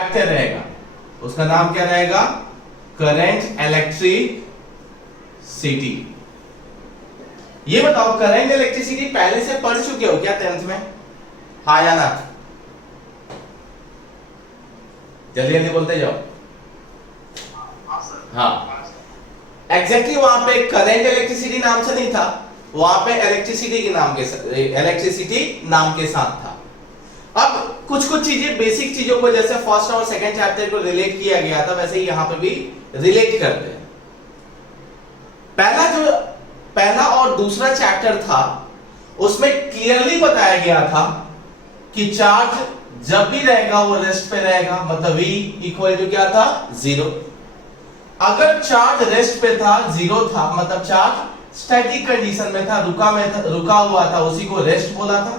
Factor रहेगा, उसका नाम क्या रहेगा? Current electricity. ये बताओ करंट इलेक्ट्रिसिटी पहले से पढ़ चुके हो क्या 10th में? हाँ या ना? जल्दी जल्दी बोलते जाओ। हाँ एग्जैक्टली वहां पे करंट इलेक्ट्रिसिटी नाम से नहीं था, वहां पे इलेक्ट्रिसिटी नाम के साथ था। अब कुछ कुछ चीजें बेसिक चीजों को जैसे फर्स्ट और सेकंड चैप्टर को रिलेट किया गया था वैसे ही यहां पे भी रिलेट करते हैं। पहला और दूसरा चैप्टर था उसमें क्लियरली बताया गया था कि चार्ज जब भी रहेगा वो रेस्ट पे रहेगा, मतलब V इक्वल टू क्या था? 0। अगर चार्ज रेस्ट पे था, 0 था, मतलब चार्ज स्टैटिक कंडीशन में था, रुका हुआ था, उसी को रेस्ट बोला था।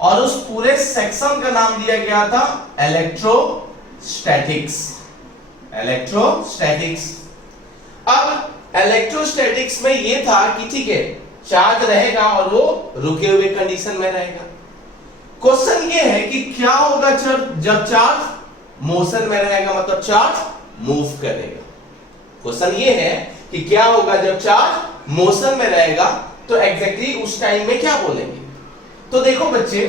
और उस पूरे सेक्शन का नाम दिया गया था इलेक्ट्रोस्टैटिक्स। अब इलेक्ट्रोस्टैटिक्स में ये था कि ठीक है चार्ज रहेगा और वो रुके हुए कंडीशन में रहेगा। क्वेश्चन ये है कि क्या होगा जब चार्ज मोशन में रहेगा, मतलब चार्ज मूव करेगा। क्वेश्चन ये है कि क्या होगा जब चार्ज मोशन में रहेगा, तो एग्जैक्टली उस टाइम में क्या बोलेंगे? तो देखो बच्चे,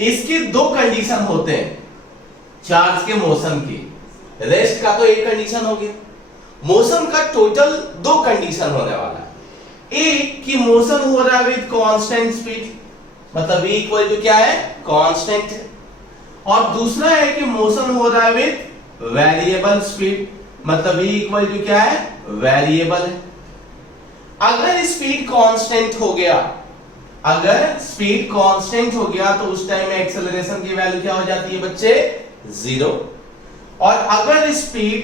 इसकी दो कंडीशन होते हैं चार्ज के मोशन की। रेस्ट का तो एक कंडीशन हो गया, मोशन का टोटल दो कंडीशन होने वाला है। एक कि मोशन हो रहा है विद कांस्टेंट स्पीड, मतलब v इक्वल टू क्या है? कांस्टेंट है। और दूसरा है कि मोशन हो रहा है विद वेरिएबल स्पीड, मतलब v इक्वल टू क्या है? वेरिएबल है। अगर स्पीड कांस्टेंट हो गया तो उस टाइम में एक्सेलरेशन की वैल्यू क्या हो जाती है बच्चे? 0। और अगर स्पीड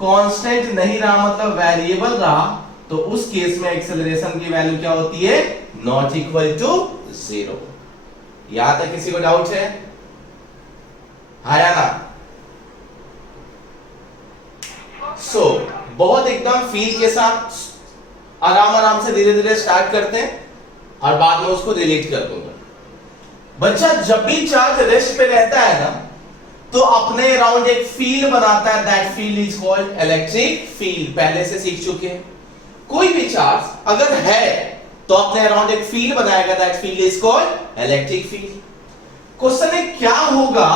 कांस्टेंट नहीं रहा, मतलब वेरिएबल रहा, तो उस केस में एक्सेलरेशन की वैल्यू क्या होती है? Not equal to 0। यहां तक किसी को डाउट है? हाँ या ना? बहुत एकदम फील के साथ आराम से धीरे धीरे स्टार्ट करते हैं और बाद में उसको रिलेट कर दूंगा। बच्चा जब भी चार्ज रेस्ट पे रहता है ना, तो अपने अराउंड एक फील्ड बनाता है, that field is called electric field. पहले से सीख चुके हैं। कोई भी चार्ज अगर है तो अपने अराउंड एक फील्ड बनाएगा, that field is called electric field. Question है क्या होगा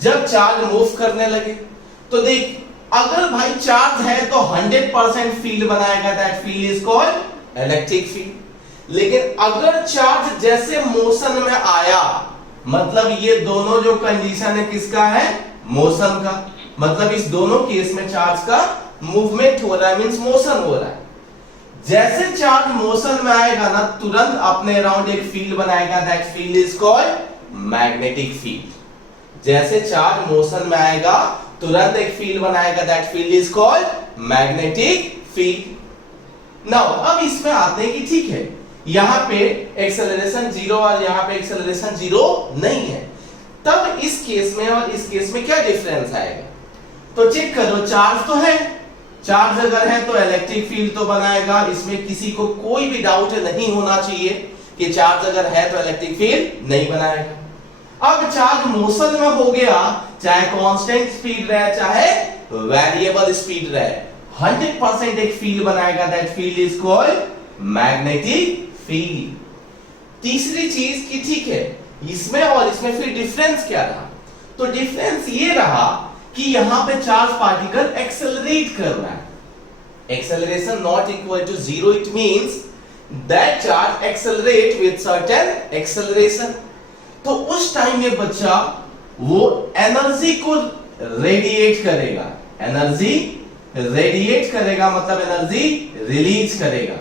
जब चार्ज मूव करने लगे? तो देख, अगर भाई चार्ज है तो 100% फील्ड बनाएगा, that field is called electric field. लेकिन अगर चार्ज जैसे मोशन में आया, मतलब ये दोनों जो कंडीशन है किसका है? मोशन का। मतलब इस दोनों केस में चार्ज का मूवमेंट हो रहा है, मींस मोशन हो रहा है। जैसे चार्ज मोशन में आएगा ना, तुरंत अपने अराउंड एक फील्ड बनाएगा, that field is called magnetic field. जैसे चार्ज मोशन में आएगा तुरंत एक फील्ड बनाएगा, that field is called magnetic field. Now अब इसमें आते हैं कि ठीक है यहां पे एक्सेलरेशन 0 और यहां पे एक्सेलरेशन 0 नहीं है, तब इस केस में और इस केस में क्या डिफरेंस आएगा? तो चेक करो, चार्ज तो है, चार्ज अगर है तो इलेक्ट्रिक फील्ड तो बनाएगा, इसमें किसी को कोई भी डाउट नहीं होना चाहिए कि चार्ज अगर है तो इलेक्ट्रिक फील्ड नहीं बनाएगा। अब चार्ज मोशन में हो गया, चाहे कांस्टेंट स्पीड रहे चाहे वेरिएबल स्पीड रहे, 100% एक फील्ड बनाएगा, that field is called magnetic field. तीसरी चीज की ठीक है इसमें और इसमें फिर डिफरेंस क्या रहा? तो डिफरेंस ये रहा कि यहां पे चार्ज पार्टिकल एक्सेलरेट कर रहा है। Acceleration not equal to 0, it means that charge accelerate with certain acceleration. तो उस टाइम में बच्चा वो एनर्जी को रेडिएट करेगा, एनर्जी रेडिएट करेगा मतलब एनर्जी रिलीज करेगा।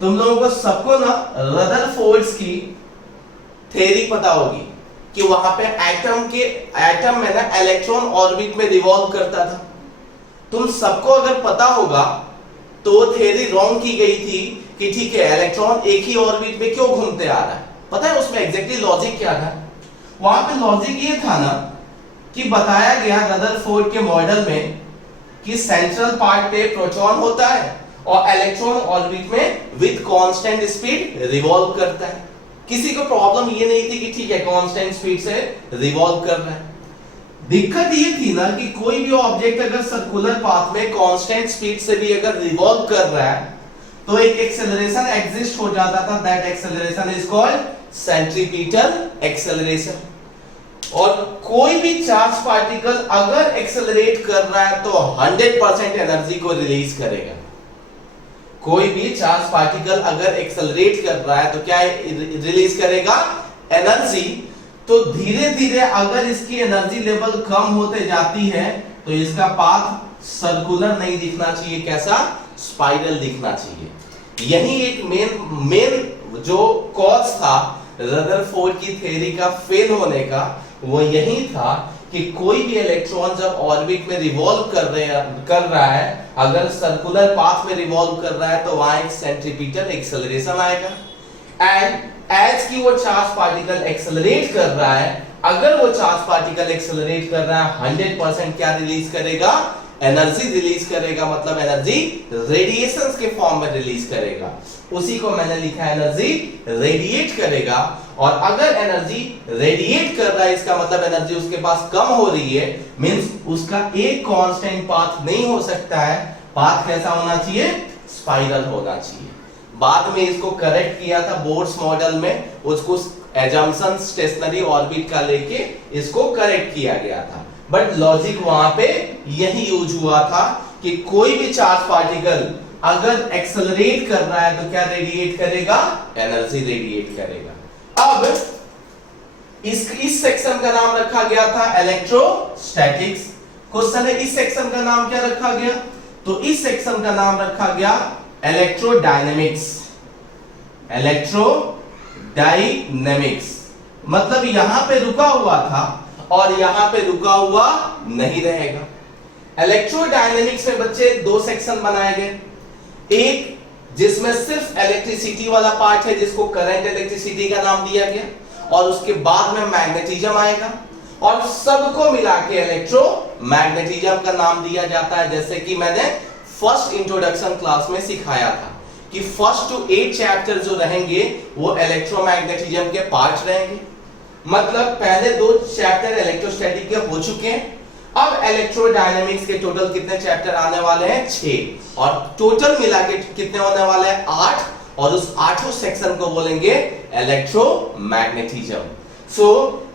तुम लोगों को सबको ना रदरफोर्ड्स की थ्योरी पता होगी कि वहां पे एटम में ना इलेक्ट्रॉन ऑर्बिट में रिवॉल्व करता था। तुम सबको अगर पता होगा तो थ्योरी रॉन्ग की गई थी कि ठीक है इलेक्ट्रॉन एक ही ऑर्बिट में क्यों घूमते आ रहा है। पता है उसमें एग्जैक्टली लॉजिक क्या था? वहां पे लॉजिक ये था ना कि बताया गया रदरफोर्ड के मॉडल में कि सेंट्रल पार्ट पे प्रोटॉन होता है और इलेक्ट्रॉन ऑर्बिट में विद कांस्टेंट स्पीड रिवॉल्व करता है। किसी को प्रॉब्लम ये नहीं थी कि ठीक है कांस्टेंट स्पीड से रिवॉल्व कर रहा है। दिक्कत ये थी ना कि कोई भी ऑब्जेक्ट अगर सर्कुलर पाथ में कांस्टेंट स्पीड से भी अगर रिवॉल्व कर रहा है तो एक एक्सेलरेशन एग्जिस्ट हो जाता था, that acceleration is called centripetal acceleration. और कोई भी चार्ज पार्टिकल अगर एक्सेलरेट कर रहा है तो 100% एनर्जी को रिलीज करेगा। कोई भी चार्ज पार्टिकल अगर एक्सेलरेट कर रहा है तो क्या रिलीज करेगा? एनर्जी। तो धीरे धीरे अगर इसकी एनर्जी लेवल कम होते जाती है तो इसका पाथ सर्कुलर नहीं दिखना चाहिए, कैसा? स्पाइरल दिखना चाहिए। यही एक मेन जो कॉज था रदरफोर्ड की थ्योरी का फेल होने का, वो यही था कि कोई भी इलेक्ट्रॉन जब ऑर्बिट में रिवॉल्व कर रहा है, अगर सर्कुलर पाथ में रिवॉल्व कर रहा है तो वहां एक सेंट्रीपिटल एक्सेलरेशन आएगा। एंड एज की वो चार्ज पार्टिकल एक्सेलरेट कर रहा है, अगर वो चार्ज पार्टिकल एक्सेलरेट कर रहा है 100% क्या रिलीज करेगा? एनर्जी रिलीज करेगा, मतलब एनर्जी रेडिएशंस के फॉर्म में रिलीज करेगा। उसी को मैंने लिखा है एनर्जी रेडिएट करेगा। और अगर एनर्जी रेडिएट कर रहा है इसका मतलब एनर्जी उसके पास कम हो रही है, मींस उसका एक कांस्टेंट पाथ नहीं हो सकता है। पाथ कैसा होना चाहिए? स्पाइरल होना चाहिए। बाद में इसको करेक्ट किया था बोर्ड्स मॉडल में, उसको एजम्पशन स्टेशनरी ऑर्बिट का लेके इसको करेक्ट किया गया था। बट लॉजिक वहां पे यही यूज हुआ था कि कोई भी चार्ज पार्टिकल अगर एक्सेलरेट कर रहा है तो क्या रेडिएट करेगा? एनर्जी रेडिएट करेगा। अब इस सेक्शन का नाम रखा गया था इलेक्ट्रोस्टैटिक्स। क्वेश्चन है इस सेक्शन का नाम क्या रखा गया? तो इस सेक्शन का नाम रखा गया इलेक्ट्रोडायनेमिक्स। इलेक्ट्रोडायनेमिक्स मतलब यहां पे रुका हुआ था और यहां पे रुका हुआ नहीं रहेगा। इलेक्ट्रोडायनेमिक्स में बच्चे दो सेक्शन बनाए गए, एक जिसमें सिर्फ इलेक्ट्रिसिटी वाला पार्ट है जिसको करंट इलेक्ट्रिसिटी का नाम दिया गया, और उसके बाद में मैग्नेटिज्म आएगा, और सबको मिला के इलेक्ट्रोमैग्नेटिज्म का नाम दिया जाता है। जैसे कि मैंने फर्स्ट इंट्रोडक्शन क्लास में सिखाया था कि फर्स्ट टू 8 चैप्टर जो रहेंगे वो इलेक्ट्रोमैग्नेटिज्म के पार्ट रहेंगे। मतलब पहले 2 चैप्टर इलेक्ट्रोस्टैटिक के हो चुके हैं। अब इलेक्ट्रोडायनेमिक्स के टोटल कितने चैप्टर आने वाले हैं? 6, और टोटल मिला के कितने होने वाले हैं? 8, और उस 8 सेक्शन को बोलेंगे इलेक्ट्रोमैग्नेटिज्म। सो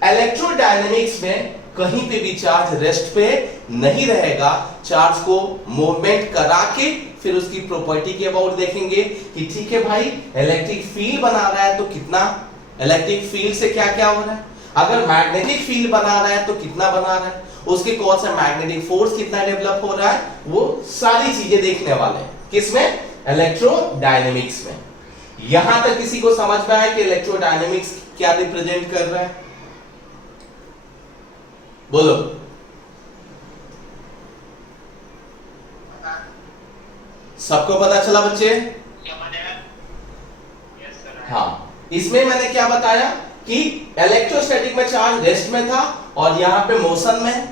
इलेक्ट्रोडायनेमिक्स में कहीं पे भी चार्ज रेस्ट पे नहीं रहेगा। चार्ज को मूवमेंट करा के फिर उसकी प्रॉपर्टी के अबाउट देखेंगे कि ठीक है भाई इलेक्ट्रिक फील्ड बना रहा है तो कितना, इलेक्ट्रिक फील्ड से क्या क्या हो रहा है, अगर मैग्नेटिक फील्ड बना रहा है तो कितना बना रहा है, उसके कौन सा मैग्नेटिक फोर्स कितना डेवलप हो रहा है, वो सारी चीजें देखने वाले हैं। किसमें? इलेक्ट्रोडायनेमिक्स में। यहां तक किसी को समझ में आया कि इलेक्ट्रोडायनेमिक्स क्या रिप्रेजेंट कर रहा है? बोलो। सबको पता चला बच्चे? हाँ, इसमें मैंने क्या बताया कि इलेक्ट्रोस्टैटिक में चार्ज रेस्ट में था और यहां पे मोशन में है।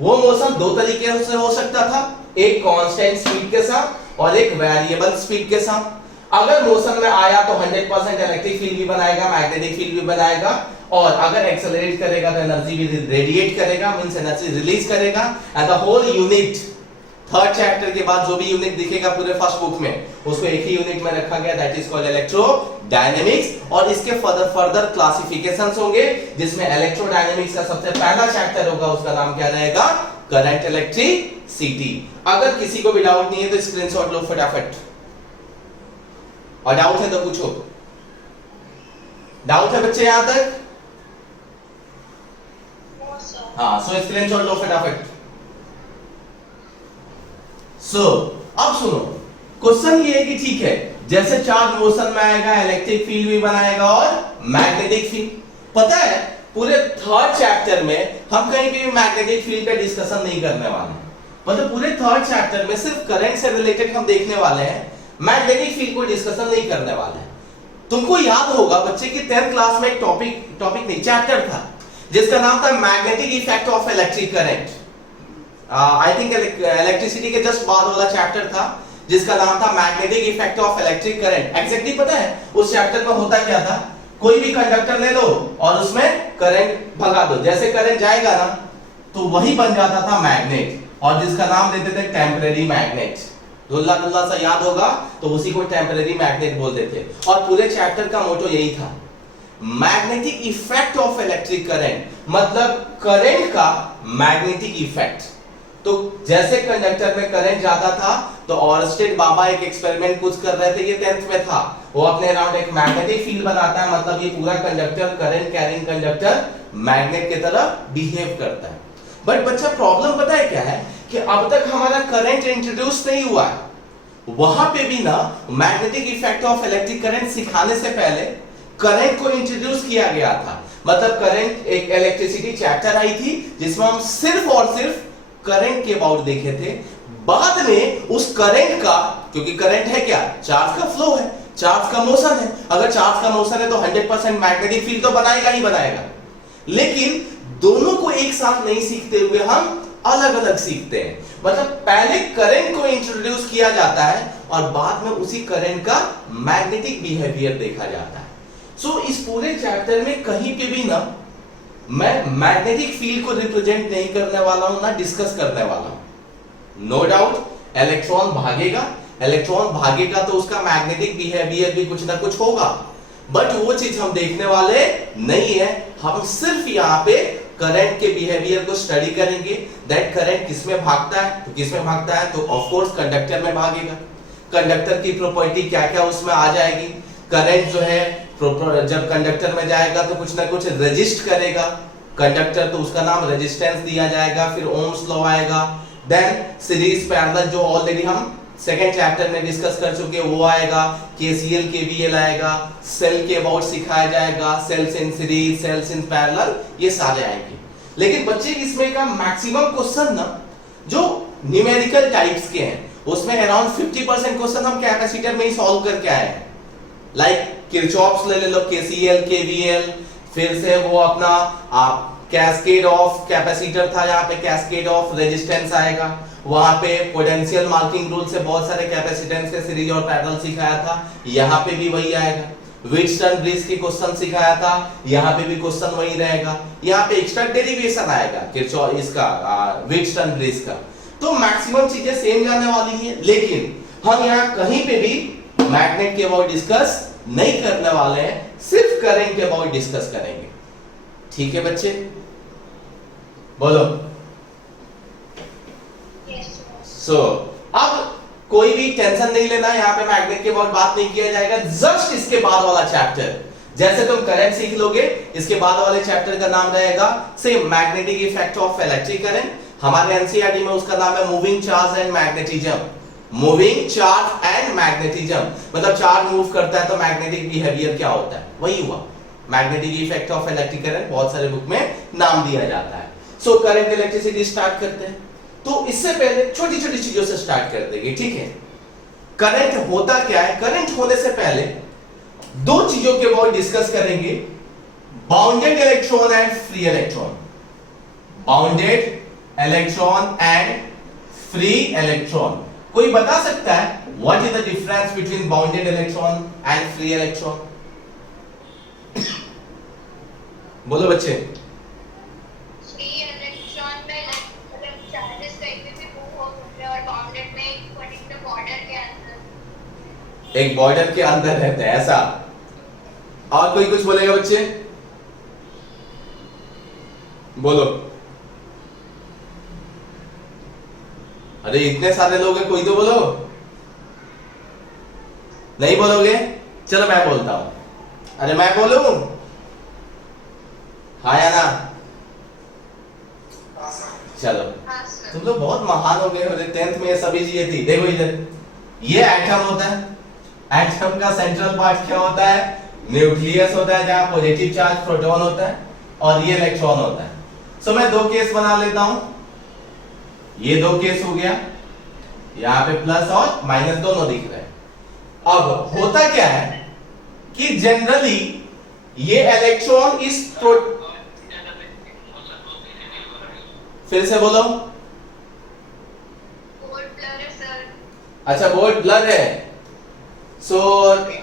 वो मोशन 2 तरीके से हो सकता था, एक कांस्टेंट स्पीड के साथ और एक वेरिएबल स्पीड के साथ। अगर मोशन में आया तो 100% इलेक्ट्रिक फील्ड भी बनाएगा, मैग्नेटिक फील्ड भी बनाएगा, और अगर एक्सेलरेट करेगा तो एनर्जी भी रेडिएट करेगा, मींस एनर्जी रिलीज करेगा। And the whole unit, 3rd chapter के बाद जो भी यूनिट दिखेगा पूरे फर्स्ट बुक में, उसको एक ही यूनिट में रखा गया, दैट इज कॉल्ड इलेक्ट्रोडायनेमिक्स। और इसके फर्दर क्लासिफिकेशंस होंगे, जिसमें इलेक्ट्रोडायनेमिक्स का सबसे पहला चैप्टर होगा, उसका नाम क्या रहेगा? Current electricity. अगर किसी को भी डाउट नहीं है तो स्क्रीनशॉट लो फटाफट, और डाउट है तो पूछो। डाउट है बच्चे यहां तक? हाँ, सो स्क्रीनशॉट लो फटाफट। सो अब सुनो, क्वेश्चन ये है कि ठीक है, जैसे चार्ज मोशन में आएगा इलेक्ट्रिक फील्ड भी बनाएगा और मैग्नेटिक फील्ड। पता है पूरे 3rd चैप्टर में हम कहीं भी मैग्नेटिक फील्ड का डिस्कशन नहीं करने वाले हैं। मतलब पूरे 3rd चैप्टर में सिर्फ करंट से रिलेटेड हम देखने वाले हैं, मैग्नेटिक फील्ड को डिस्कशन नहीं करने वाले हैं। तुमको याद होगा बच्चे की 10th क्लास में एक टॉपिक नहीं चैप्टर था जिसका नाम था magnetic effect of electric current. I think electricity के जस्ट बाद वाला चैप्टर था जिसका नाम था magnetic effect of electric current. Exactly पता है उस चैप्टर में होता क्या था? कोई भी कंडक्टर ले लो और उसमें करंट भगा दो। जैसे करंट जाएगा ना, तो वही बन जाता था मैग्नेट, और जिसका नाम देते थे टेम्परेरी मैग्नेट। धुल्ला धुल्ला सा याद होगा, तो उसी को टेम्परेरी मैग्नेट बोलते थे। और पूरे चैप्टर का मोटो यही था, magnetic effect of electric current, मतलब करंट का मैग्नेटिक इफेक्ट। तो जैसे कंडक्टर में करंट जाता था, तो ऑरस्टेड बाबा एक एक्सपेरिमेंट कुछ कर रहे थे, ये 10th में था, वो अपने अराउंड एक मैग्नेटिक फील्ड बनाता है, मतलब ये पूरा conductor, current carrying conductor magnet की तरह बिहेव करता है। बट बच्चा प्रॉब्लम पता है क्या है, कि अब तक हमारा करंट इंट्रोड्यूस नहीं हुआ है। वहां पे भी ना magnetic effect of electric current सिखाने से पहले करंट को इंट्रोड्यूस किया गया था। मतलब करंट, एक इलेक्ट्रिसिटी चैप्टर आई थी जिसमें हम सिर्फ और सिर्फ करंट के अबाउट देखे थे। बाद में उस करंट का, क्योंकि करंट है क्या, चार्ज का फ्लो है, चार्ज का मोशन है, अगर चार्ज का मोशन है तो 100% मैग्नेटिक फील्ड तो बनाएगा ही बनाएगा। लेकिन दोनों को एक साथ नहीं सीखते हुए हम अलग अलग सीखते हैं। मतलब पहले करंट को इंट्रोड्यूस किया जाता है और बाद में उसी करंट का मैग्नेटिक बिहेवियर देखा जाता है। सो इस पूरे चैप्टर में कहीं पे भी ना मैं मैग्नेटिक फील्ड को रिप्रेजेंट नहीं करने वाला हूं, ना डिस्कस करने वाला हूं। नो डाउट इलेक्ट्रॉन भागेगा, इलेक्ट्रॉन भागेगा तो उसका मैग्नेटिक बिहेवियर भी कुछ ना कुछ होगा, बट वो चीज हम देखने वाले नहीं है। हम सिर्फ यहाँ पे करंट के बिहेवियर को स्टडी करेंगे, दैट करंट किसमें भागता है, तो किसमें भागता है, तो ऑफ कोर्स कंडक्टर में भागेगा। कंडक्टर की प्रॉपर्टी क्या क्या उसमें आ जाएगी। करंट जो है जब कंडक्टर में जाएगा तो कुछ ना कुछ रेजिस्ट करेगा कंडक्टर, तो उसका नाम रेजिस्टेंस दिया जाएगा। फिर ओम्स लॉ आएगा, देन सीरीज पैरेलल जो ऑलरेडी हम सेकेंड चैप्टर में डिस्कस कर चुके वो आएगा, केसीएल केवीएल आएगा, सेल के अबाउट सिखाया जाएगा, cells in series, cells in parallel, ये सारे आएंगे। लेकिन बच्चे इसमें का मैक्सिमम क्वेश्चन ना जो न्यूमेरिकल टाइप्स के हैं, उसमें अराउंड 50% क्वेश्चन हम कैपेसिटर में ही सॉल्व करके आए हैं। लाइक किरचॉफ्स ले लो, केसीएल केवीएल, फिर से वो अपना कैस्केड ऑफ कैपेसिटर था, यहाँ पे कैस्केड ऑफ रेजिस्टेंस आएगा। वहां पे पोटेंशियल मार्किंग रूल से बहुत सारे कैपेसिटेंस के सीरीज और पैरेलल सिखाया था, यहाँ पे भी वही आएगा। व्हीटस्टोन ब्रिज के क्वेश्चन सिखाया था, यहाँ पे भी क्वेश्चन वही रहेगा। यहाँ पे एक्स्ट्रा डेरिवेशन आएगा किरचॉफ इसका, व्हीटस्टोन ब्रिज का। तो मैक्सिमम चीजें सेम जाने वाली हैं, लेकिन हम यहाँ कहीं पे भी मैग्नेट के अबाउट डिस्कस नहीं करने वाले हैं, सिर्फ करंट के अबाउट डिस्कस करेंगे। ठीक है बच्चे, बोलो। अब कोई भी टेंशन नहीं लेना, यहाँ पे मैग्नेट के अबाउट बात नहीं किया जाएगा। जस्ट इसके बाद वाला चैप्टर, जैसे तुम करंट सीख लोगे, इसके बाद वाले चैप्टर का नाम रहेगा same, magnetic effect of electric current. हमारे एनसीईआरटी में उसका नाम है moving charge and magnetism. Moving charge and magnetism, मतलब चार्ज मूव करता है तो मैग्नेटिक बिहेवियर क्या होता है, वही हुआ magnetic effect of electric current. बहुत सारे बुक में नाम दिया जाता है। सो करंट इलेक्ट्रिसिटी स्टार्ट करते हैं, तो इससे पहले छोटी छोटी चीजों से स्टार्ट कर देंगे, ठीक है। करंट होता क्या है, करंट होने से पहले दो चीजों के बारे में डिस्कस करेंगे, bounded electron and free electron. Bounded electron and free electron. कोई बता सकता है what is the difference between bounded electron and free electron? बोलो बच्चे। फ्री इलेक्ट्रॉन में चार्जेस कहीं पे भी मूव हो सकते हैं, और बाउंडेड में एक पर्टिकुलर बॉर्डर के अंदर, एक बॉर्डर के अंदर रहते हैं, ऐसा। और कोई कुछ बोलेगा बच्चे? बोलो। अरे इतने सारे लोग हैं, कोई तो बोलो। नहीं बोलोगे? चलो मैं बोलता हूं। अरे मैं बोलूं? हाँ या ना? चलो, तुम लोग बहुत महान हो गए हो। 10th में ये सभी चीजें थी। देखो इधर, ये एटम होता है, एटम का सेंट्रल पार्ट क्या होता है? न्यूक्लियस होता है, जहां पॉजिटिव चार्ज प्रोटॉन होता है, और ये इलेक्ट्रॉन होता है। सो मैं दो केस बना लेता हूं। ये दो केस हो गया, यहां पे प्लस और माइनस दोनों दिख रहे हैं। अब होता क्या है कि जनरली ये इलेक्ट्रॉन इस फिर से बोलो। बोर्ड ब्लर है सर। अच्छा, बोर्ड ब्लर है। सो सही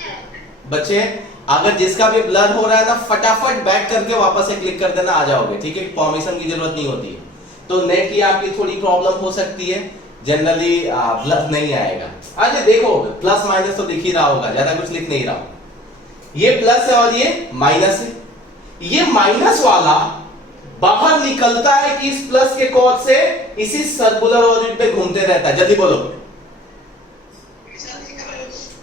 है बच्चे, अगर जिसका भी ब्लर हो रहा है ना, फटाफट बैक करके वापस से क्लिक कर देना, आ जाओगे, ठीक है, परमिशन की जरूरत नहीं होती है। तो नेट की आपकी थोड़ी प्रॉब्लम हो सकती है, जनरली प्लस नहीं आएगा। अरे देखो प्लस माइनस तो दिख ही रहा होगा, ज्यादा कुछ लिख नहीं रहा। ये प्लस है और ये माइनस है। ये माइनस वाला बाहर निकलता है कि इस प्लस के कॉर्ड से इसी सर्कुलर ऑर्बिट पे घूमते रहता है। जल्दी बोलो,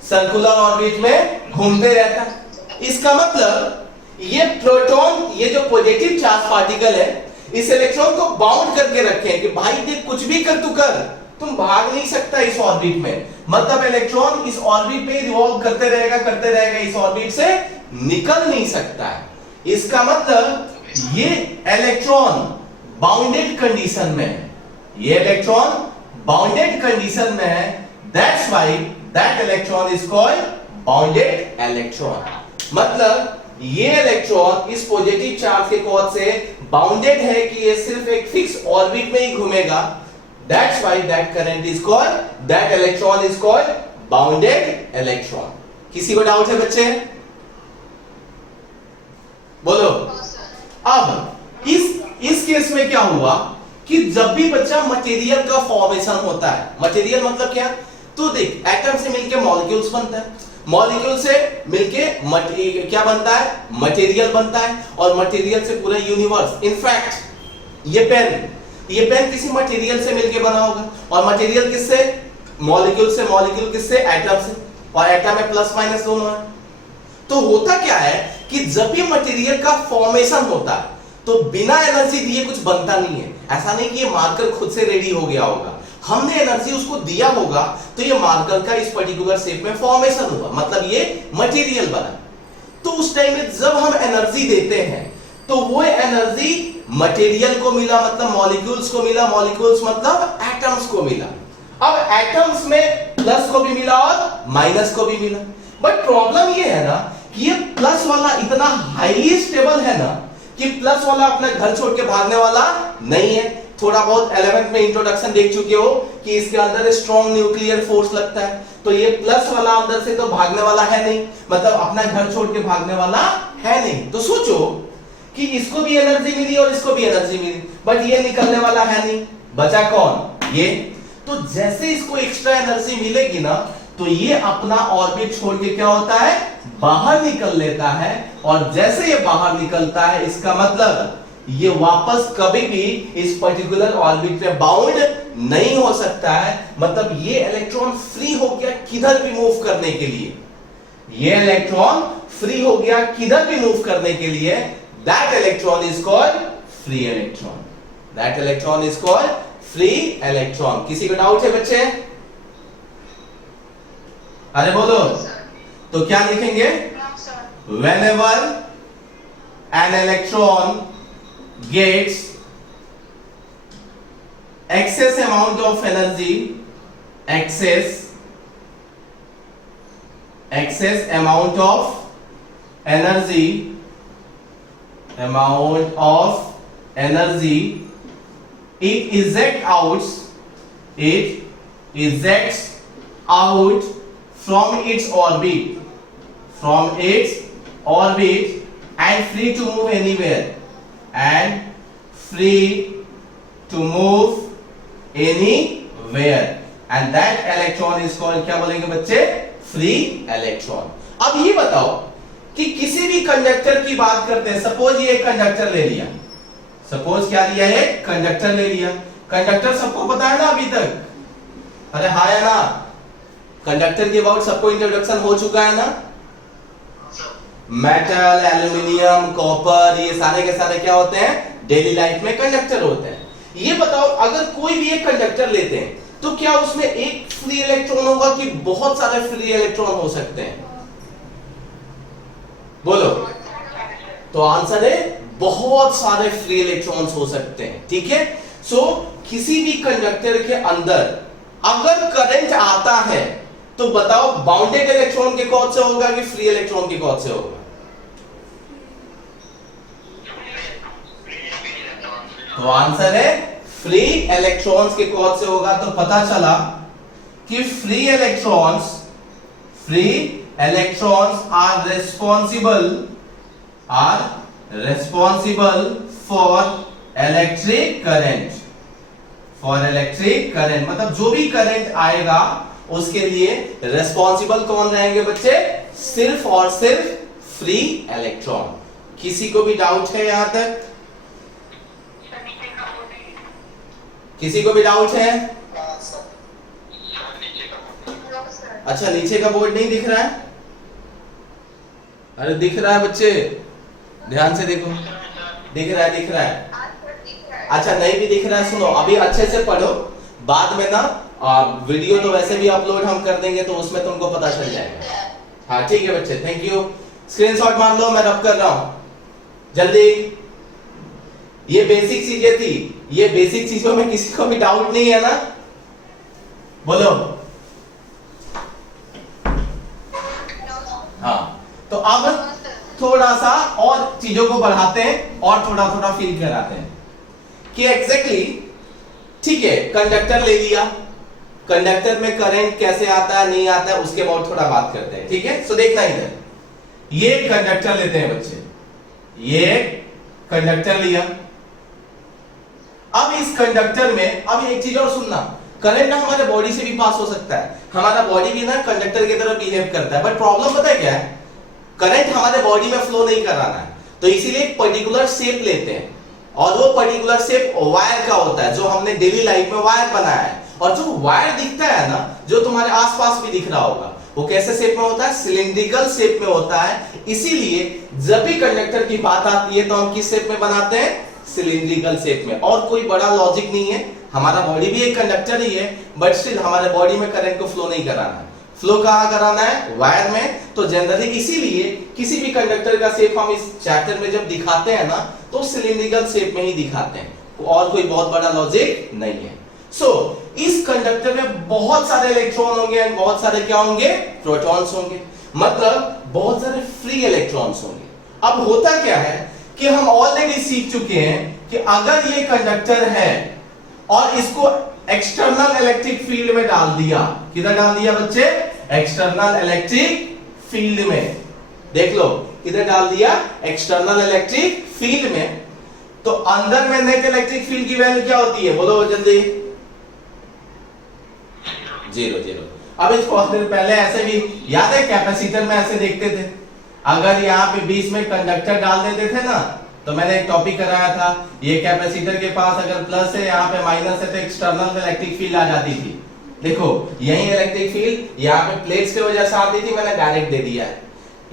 सर्कुलर ऑर्बिट में घूमते रहता है। इसका मतलब ये प्रोटॉन, ये जो पॉजिटिव चार्ज पार्टिकल है, इस इलेक्ट्रॉन को बाउंड करके रखे हैं कि भाई देख कुछ भी कर तू कर, तुम भाग नहीं सकता इस ऑर्बिट में। मतलब इलेक्ट्रॉन इस ऑर्बिट पे रिवॉल्व करते रहेगा, इस ऑर्बिट से निकल नहीं सकता है। इसका मतलब ये इलेक्ट्रॉन बाउंडेड कंडीशन में है, ये इलेक्ट्रॉन बाउंडेड कंडीशन में है। That's why that electron is called bounded electron. मतलब ये इलेक्ट्रॉन इस पॉजिटिव चार्ज के कॉर्ड से बाउंडेड है कि ये सिर्फ एक फिक्स ऑर्बिट में ही घूमेगा। That's why that current is called, that electron is called bounded electron. किसी को डाउट है बच्चे? बोलो। अब इस केस में क्या हुआ कि जब भी बच्चा मटेरियल का फॉर्मेशन होता है, मटेरियल मतलब क्या? तो देख, एटम से मिलके मॉलिक्यूल्स बनता है, मॉलिक्यूल से मिलके क्या बनता है? मटेरियल बनता है, और मटेरियल से पूरा यूनिवर्स। इनफैक्ट ये पेन किसी मटेरियल से मिलके बना होगा, और मटेरियल किससे? मॉलिक्यूल से। मॉलिक्यूल किससे? एटम से, और एटम में प्लस माइनस दोनों है। तो होता क्या है कि जब भी मटेरियल का फॉर्मेशन होता है तो बिना एनर्जी दिए कुछ बनता नहीं है। ऐसा नहीं कि ये मार्कर खुद से रेडी हो गया होगा, हमने एनर्जी उसको दिया होगा तो ये मार्कर का इस पर्टिकुलर शेप में फॉर्मेशन हुआ, मतलब ये मटेरियल बना। तो उस टाइम में जब हम एनर्जी देते हैं तो वो एनर्जी मटेरियल को मिला, मतलब मॉलिक्यूल्स को मिला, मॉलिक्यूल्स मतलब एटम्स को मिला। अब एटम्स में प्लस को भी मिला और माइनस को भी मिला। बट प्रॉब्लम ये है ना कि ये प्लस वाला इतना हाईली स्टेबल है ना कि प्लस वाला अपना घर छोड़ के भागने वाला नहीं है। थोड़ा बहुत 11th में इंट्रोडक्शन देख चुके हो कि इसके अंदर स्ट्रॉन्ग न्यूक्लियर फोर्स लगता है, तो ये प्लस वाला अंदर से तो भागने वाला है नहीं, मतलब अपना घर छोड़ के भागने वाला है नहीं। तो सोचो कि इसको भी एनर्जी मिली और इसको भी एनर्जी मिली, बट ये निकलने वाला है नहीं, बचा कौन? ये। तो जैसे इसको एक्स्ट्रा एनर्जी मिलेगी ना तो ये अपना ऑर्बिट छोड़ के क्या होता है? बाहर निकल लेता है, और जैसे ये बाहर निकलता है इसका मतलब ये वापस कभी भी इस पर्टिकुलर ऑर्बिट में बाउंड नहीं हो सकता है। मतलब ये इलेक्ट्रॉन फ्री हो गया किधर भी मूव करने के लिए, ये इलेक्ट्रॉन फ्री हो गया किधर भी मूव करने के लिए। That electron is called free electron. That electron is called free electron. किसी को डाउट है बच्चे? अरे बोलो। तो क्या लिखेंगे? Whenever an electron gets excess amount of energy, excess amount of energy, it ejects out from its orbit and free to move anywhere, and that electron is called, क्या बोलेंगे बच्चे? Free electron. अब ये बताओ कि किसी भी कंडक्टर की बात करते हैं, सपोज ये कंडक्टर ले लिया, सपोज क्या लिया है? कंडक्टर ले लिया। कंडक्टर सबको पता है ना अभी तक? अरे हाँ है ना? कंडक्टर के अबाउट सबको इंट्रोडक्शन हो चुका है ना? मेटल, एल्यूमिनियम, कॉपर, ये सारे के सारे क्या होते हैं? डेली लाइफ में कंडक्टर होते हैं। ये बताओ अगर कोई भी एक कंडक्टर लेते हैं तो क्या उसमें एक फ्री इलेक्ट्रॉन होगा कि बहुत सारे फ्री इलेक्ट्रॉन हो सकते हैं? बोलो। तो आंसर है बहुत सारे फ्री इलेक्ट्रॉन्स हो सकते हैं, ठीक है। सो किसी भी कंडक्टर के अंदर अगर करंट आता है तो बताओ बाउंडेड इलेक्ट्रॉन के कॉर्ड से होगा कि फ्री इलेक्ट्रॉन के कॉर्ड से होगा? तो आंसर है फ्री इलेक्ट्रॉन्स के कॉर्ड से होगा। तो पता चला कि free electrons are responsible for electric current, मतलब जो भी करंट आएगा उसके लिए रिस्पॉन्सिबल कौन रहेंगे बच्चे? सिर्फ और सिर्फ फ्री इलेक्ट्रॉन। किसी को भी डाउट है यहां तक? किसी को भी डाउट है? अच्छा, नीचे का बोर्ड नहीं दिख रहा है? अरे दिख रहा है बच्चे, ध्यान से देखो, दिख रहा है। अच्छा, नहीं भी दिख रहा है, सुनो अभी अच्छे से पढ़ो, बाद में ना वीडियो तो वैसे भी अपलोड हम कर देंगे तो उसमें तुमको पता चल जाएगा। हाँ ठीक है बच्चे, थैंक यू। स्क्रीनशॉट मार लो, मैं रब कर रहा हूं जल्दी। ये बेसिक चीजें थी, ये बेसिक चीजों में किसी को भी डाउट नहीं है ना? बोलो। हाँ, तो अब थोड़ा सा और चीजों को बढ़ाते हैं और थोड़ा थोड़ा फील कराते हैं कि एग्जैक्टली ठीक है, कंडक्टर ले लिया, कंडक्टर में करंट कैसे आता है नहीं आता है उसके बाद थोड़ा बात करते हैं, ठीक है? सो देखना इधर, ये कंडक्टर लेते हैं बच्चे, ये कंडक्टर लिया। अब इस कंडक्टर में अब एक चीज और सुनना, करंट ना हमारे बॉडी से भी पास हो सकता है, हमारा बॉडी भी ना कंडक्टर की तरह बिहेव करता है, बट प्रॉब्लम पता है क्या है? करंट हमारे बॉडी में फ्लो नहीं कराना है, तो इसीलिए एक पर्टिकुलर शेप लेते हैं, और वो पर्टिकुलर शेप वायर का होता है, जो हमने डेली लाइफ में वायर बनाया है। और जो वायर दिखता है ना, जो तुम्हारे आसपास भी दिख रहा होगा, वो कैसे शेप में होता है? सिलिंड्रिकल शेप में होता है। इसीलिए जब भी कंडक्टर की बात आती है तो हम किस शेप में बनाते हैं? सिलिंड्रिकल शेप में। और कोई बड़ा लॉजिक नहीं है, हमारा बॉडी भी एक कंडक्टर ही है, बट स्टिल हमारे बॉडी में करंट को फ्लो नहीं कराना है। फ्लो कहां कराना है? वायर में। तो जनरली इसीलिए किसी भी कंडक्टर का शेप हम इस चैप्टर में जब दिखाते हैं ना, तो सिलिंड्रिकल शेप में ही दिखाते हैं, और कोई बहुत बड़ा लॉजिक नहीं है। सो इस कंडक्टर में बहुत सारे इलेक्ट्रॉन होंगे एंड बहुत सारे क्या होंगे? प्रोटॉन्स होंगे, मतलब बहुत सारे फ्री इलेक्ट्रॉन्स होंगे। अब होता क्या है कि हम ऑलरेडी सीख चुके हैं कि अगर ये कंडक्टर है और इसको एक्सटर्नल इलेक्ट्रिक फील्ड में डाल दिया, किधर डाल दिया बच्चे? एक्सटर्नल इलेक्ट्रिक फील्ड में। देख लो, किधर डाल दिया? एक्सटर्नल इलेक्ट्रिक फील्ड में। तो अंदर में नेट इलेक्ट्रिक फील्ड की वैल्यू क्या होती है? बोलो जल्दी। 0। अब इसको पहले ऐसे भी याद है, कैपेसिटर में ऐसे देखते थे, अगर यहाँ पे बीच में कंडक्टर डाल देते थे ना, तो मैंने एक टॉपिक कराया था, ये कैपेसिटर के पास अगर प्लस है, यहाँ पे माइनस है, तो एक्सटर्नल इलेक्ट्रिक फील्ड आ जाती थी। देखो यही इलेक्ट्रिक फील्ड यहाँ पे प्लेट्स की वजह से आती थी, मैंने डायरेक्ट दे दिया है।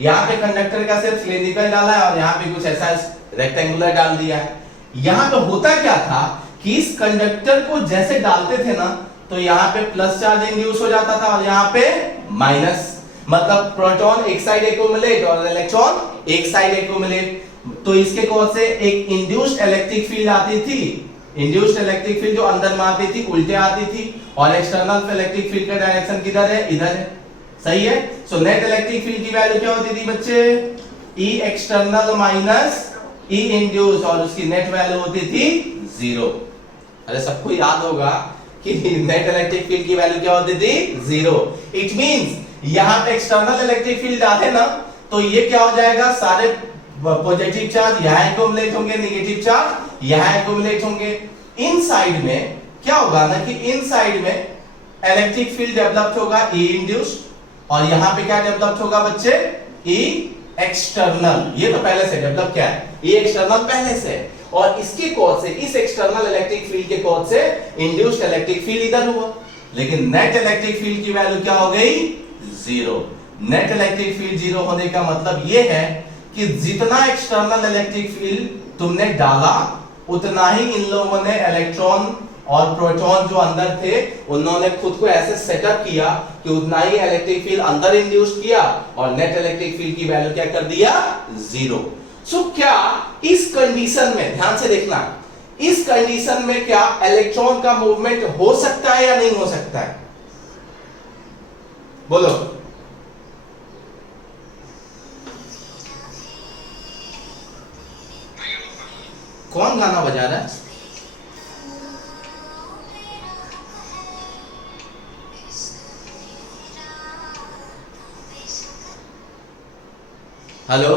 यहाँ पे कंडक्टर का सिर्फ सिलिंड्रिकल डाला है और यहाँ पे कुछ ऐसा रेक्टेंगुलर डाल दिया है। यहाँ पे होता क्या था कि इस कंडक्टर को जैसे डालते थे ना, तो यहाँ पे प्लस चार्ज इंड्यूस हो जाता था और यहाँ पे माइनस, मतलब प्रोटॉन एक साइड एक्यूमुलेट और इलेक्ट्रॉन एक साइड एक्यूमुलेट। तो इसके कॉज से एक इंड्यूस्ड इलेक्ट्रिक फील्ड आती थी, इंड्यूस्ड इलेक्ट्रिक फील्ड जो अंदर में आती थी उल्टे आती थी, और एक्सटर्नल इलेक्ट्रिक फील्ड का डायरेक्शन किधर है? इधर है। सही है? सो नेट इलेक्ट्रिक फील्ड की वैल्यू क्या होती थी बच्चे? E external minus E induced, और उसकी नेट वैल्यू होती थी 0। अरे सबको याद होगा कि नेट इलेक्ट्रिक फील्ड की वैल्यू क्या होती थी? 0। इट मींस यहां पे एक्सटर्नल इलेक्ट्रिक फील्ड डाले ना, तो ये क्या हो जाएगा? सारे पॉजिटिव चार्ज यहां एक्यूमुलेट होंगे, नेगेटिव चार्ज यहां एक्यूमुलेट होंगे। इन साइड में क्या होगा ना कि इन साइड में इलेक्ट्रिक फील्ड डेवलप्ड होगा E इंड्यूस्ड, और यहां पे क्या डेवलप्ड होगा बच्चे? E external. ये तो पहले से डेवलप क्या है? E एक्सटर्नल पहले से, और इसके कॉज से, इस एक्सटर्नल इलेक्ट्रिक फील्ड के कॉज से इंड्यूस्ड इलेक्ट्रिक फील्ड इधर हुआ, लेकिन नेट इलेक्ट्रिक फील्ड की वैल्यू क्या हो गई? 0। नेट इलेक्ट्रिक फील्ड 0 होने का मतलब ये है कि जितना एक्सटर्नल इलेक्ट्रिक फील्ड तुमने डाला, उतना ही इन लोगों ने इलेक्ट्रॉन और प्रोटॉन जो अंदर थे, उन्होंने खुद को ऐसे सेटअप किया कि उतना ही इलेक्ट्रिक फील्ड अंदर इंड्यूस किया, और नेट इलेक्ट्रिक फील्ड की वैल्यू क्या कर दिया? 0। सो क्या इस कंडीशन में, ध्यान से देखना, इस कंडीशन में क्या इलेक्ट्रॉन का मूवमेंट हो सकता है या नहीं हो सकता है? बोलो। कौन गाना बजा रहा है? हेलो,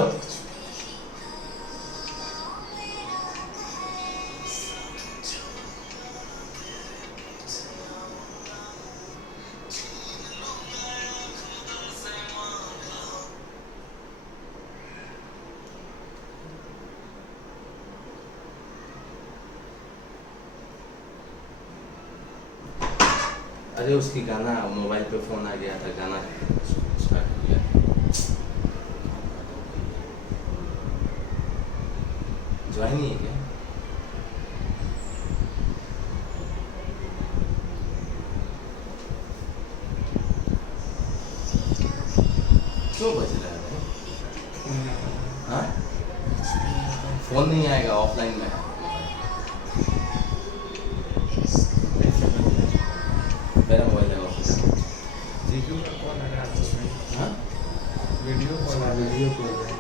अरे उसकी गाना मोबाइल पे फोन आ गया था, गाना स्टार्ट हो गया। ज्वाइन नहीं है क्या? क्यों बज रहा है? हाँ, फोन नहीं आएगा, ऑफलाइन में है। मेरा मोबाइल है ऑफिस। जीजू का कॉल आ रहा है। हाँ, वीडियो कॉल है।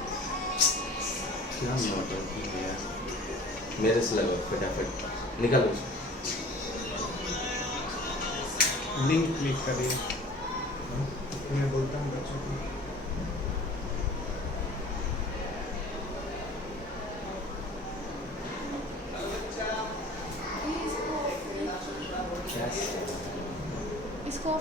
क्या नौटंकी है यार, मेरे से लगा, फटाफट निकालो। लिंक क्लिक करिए। मैं बोलता हूँ बच्चों को। इसको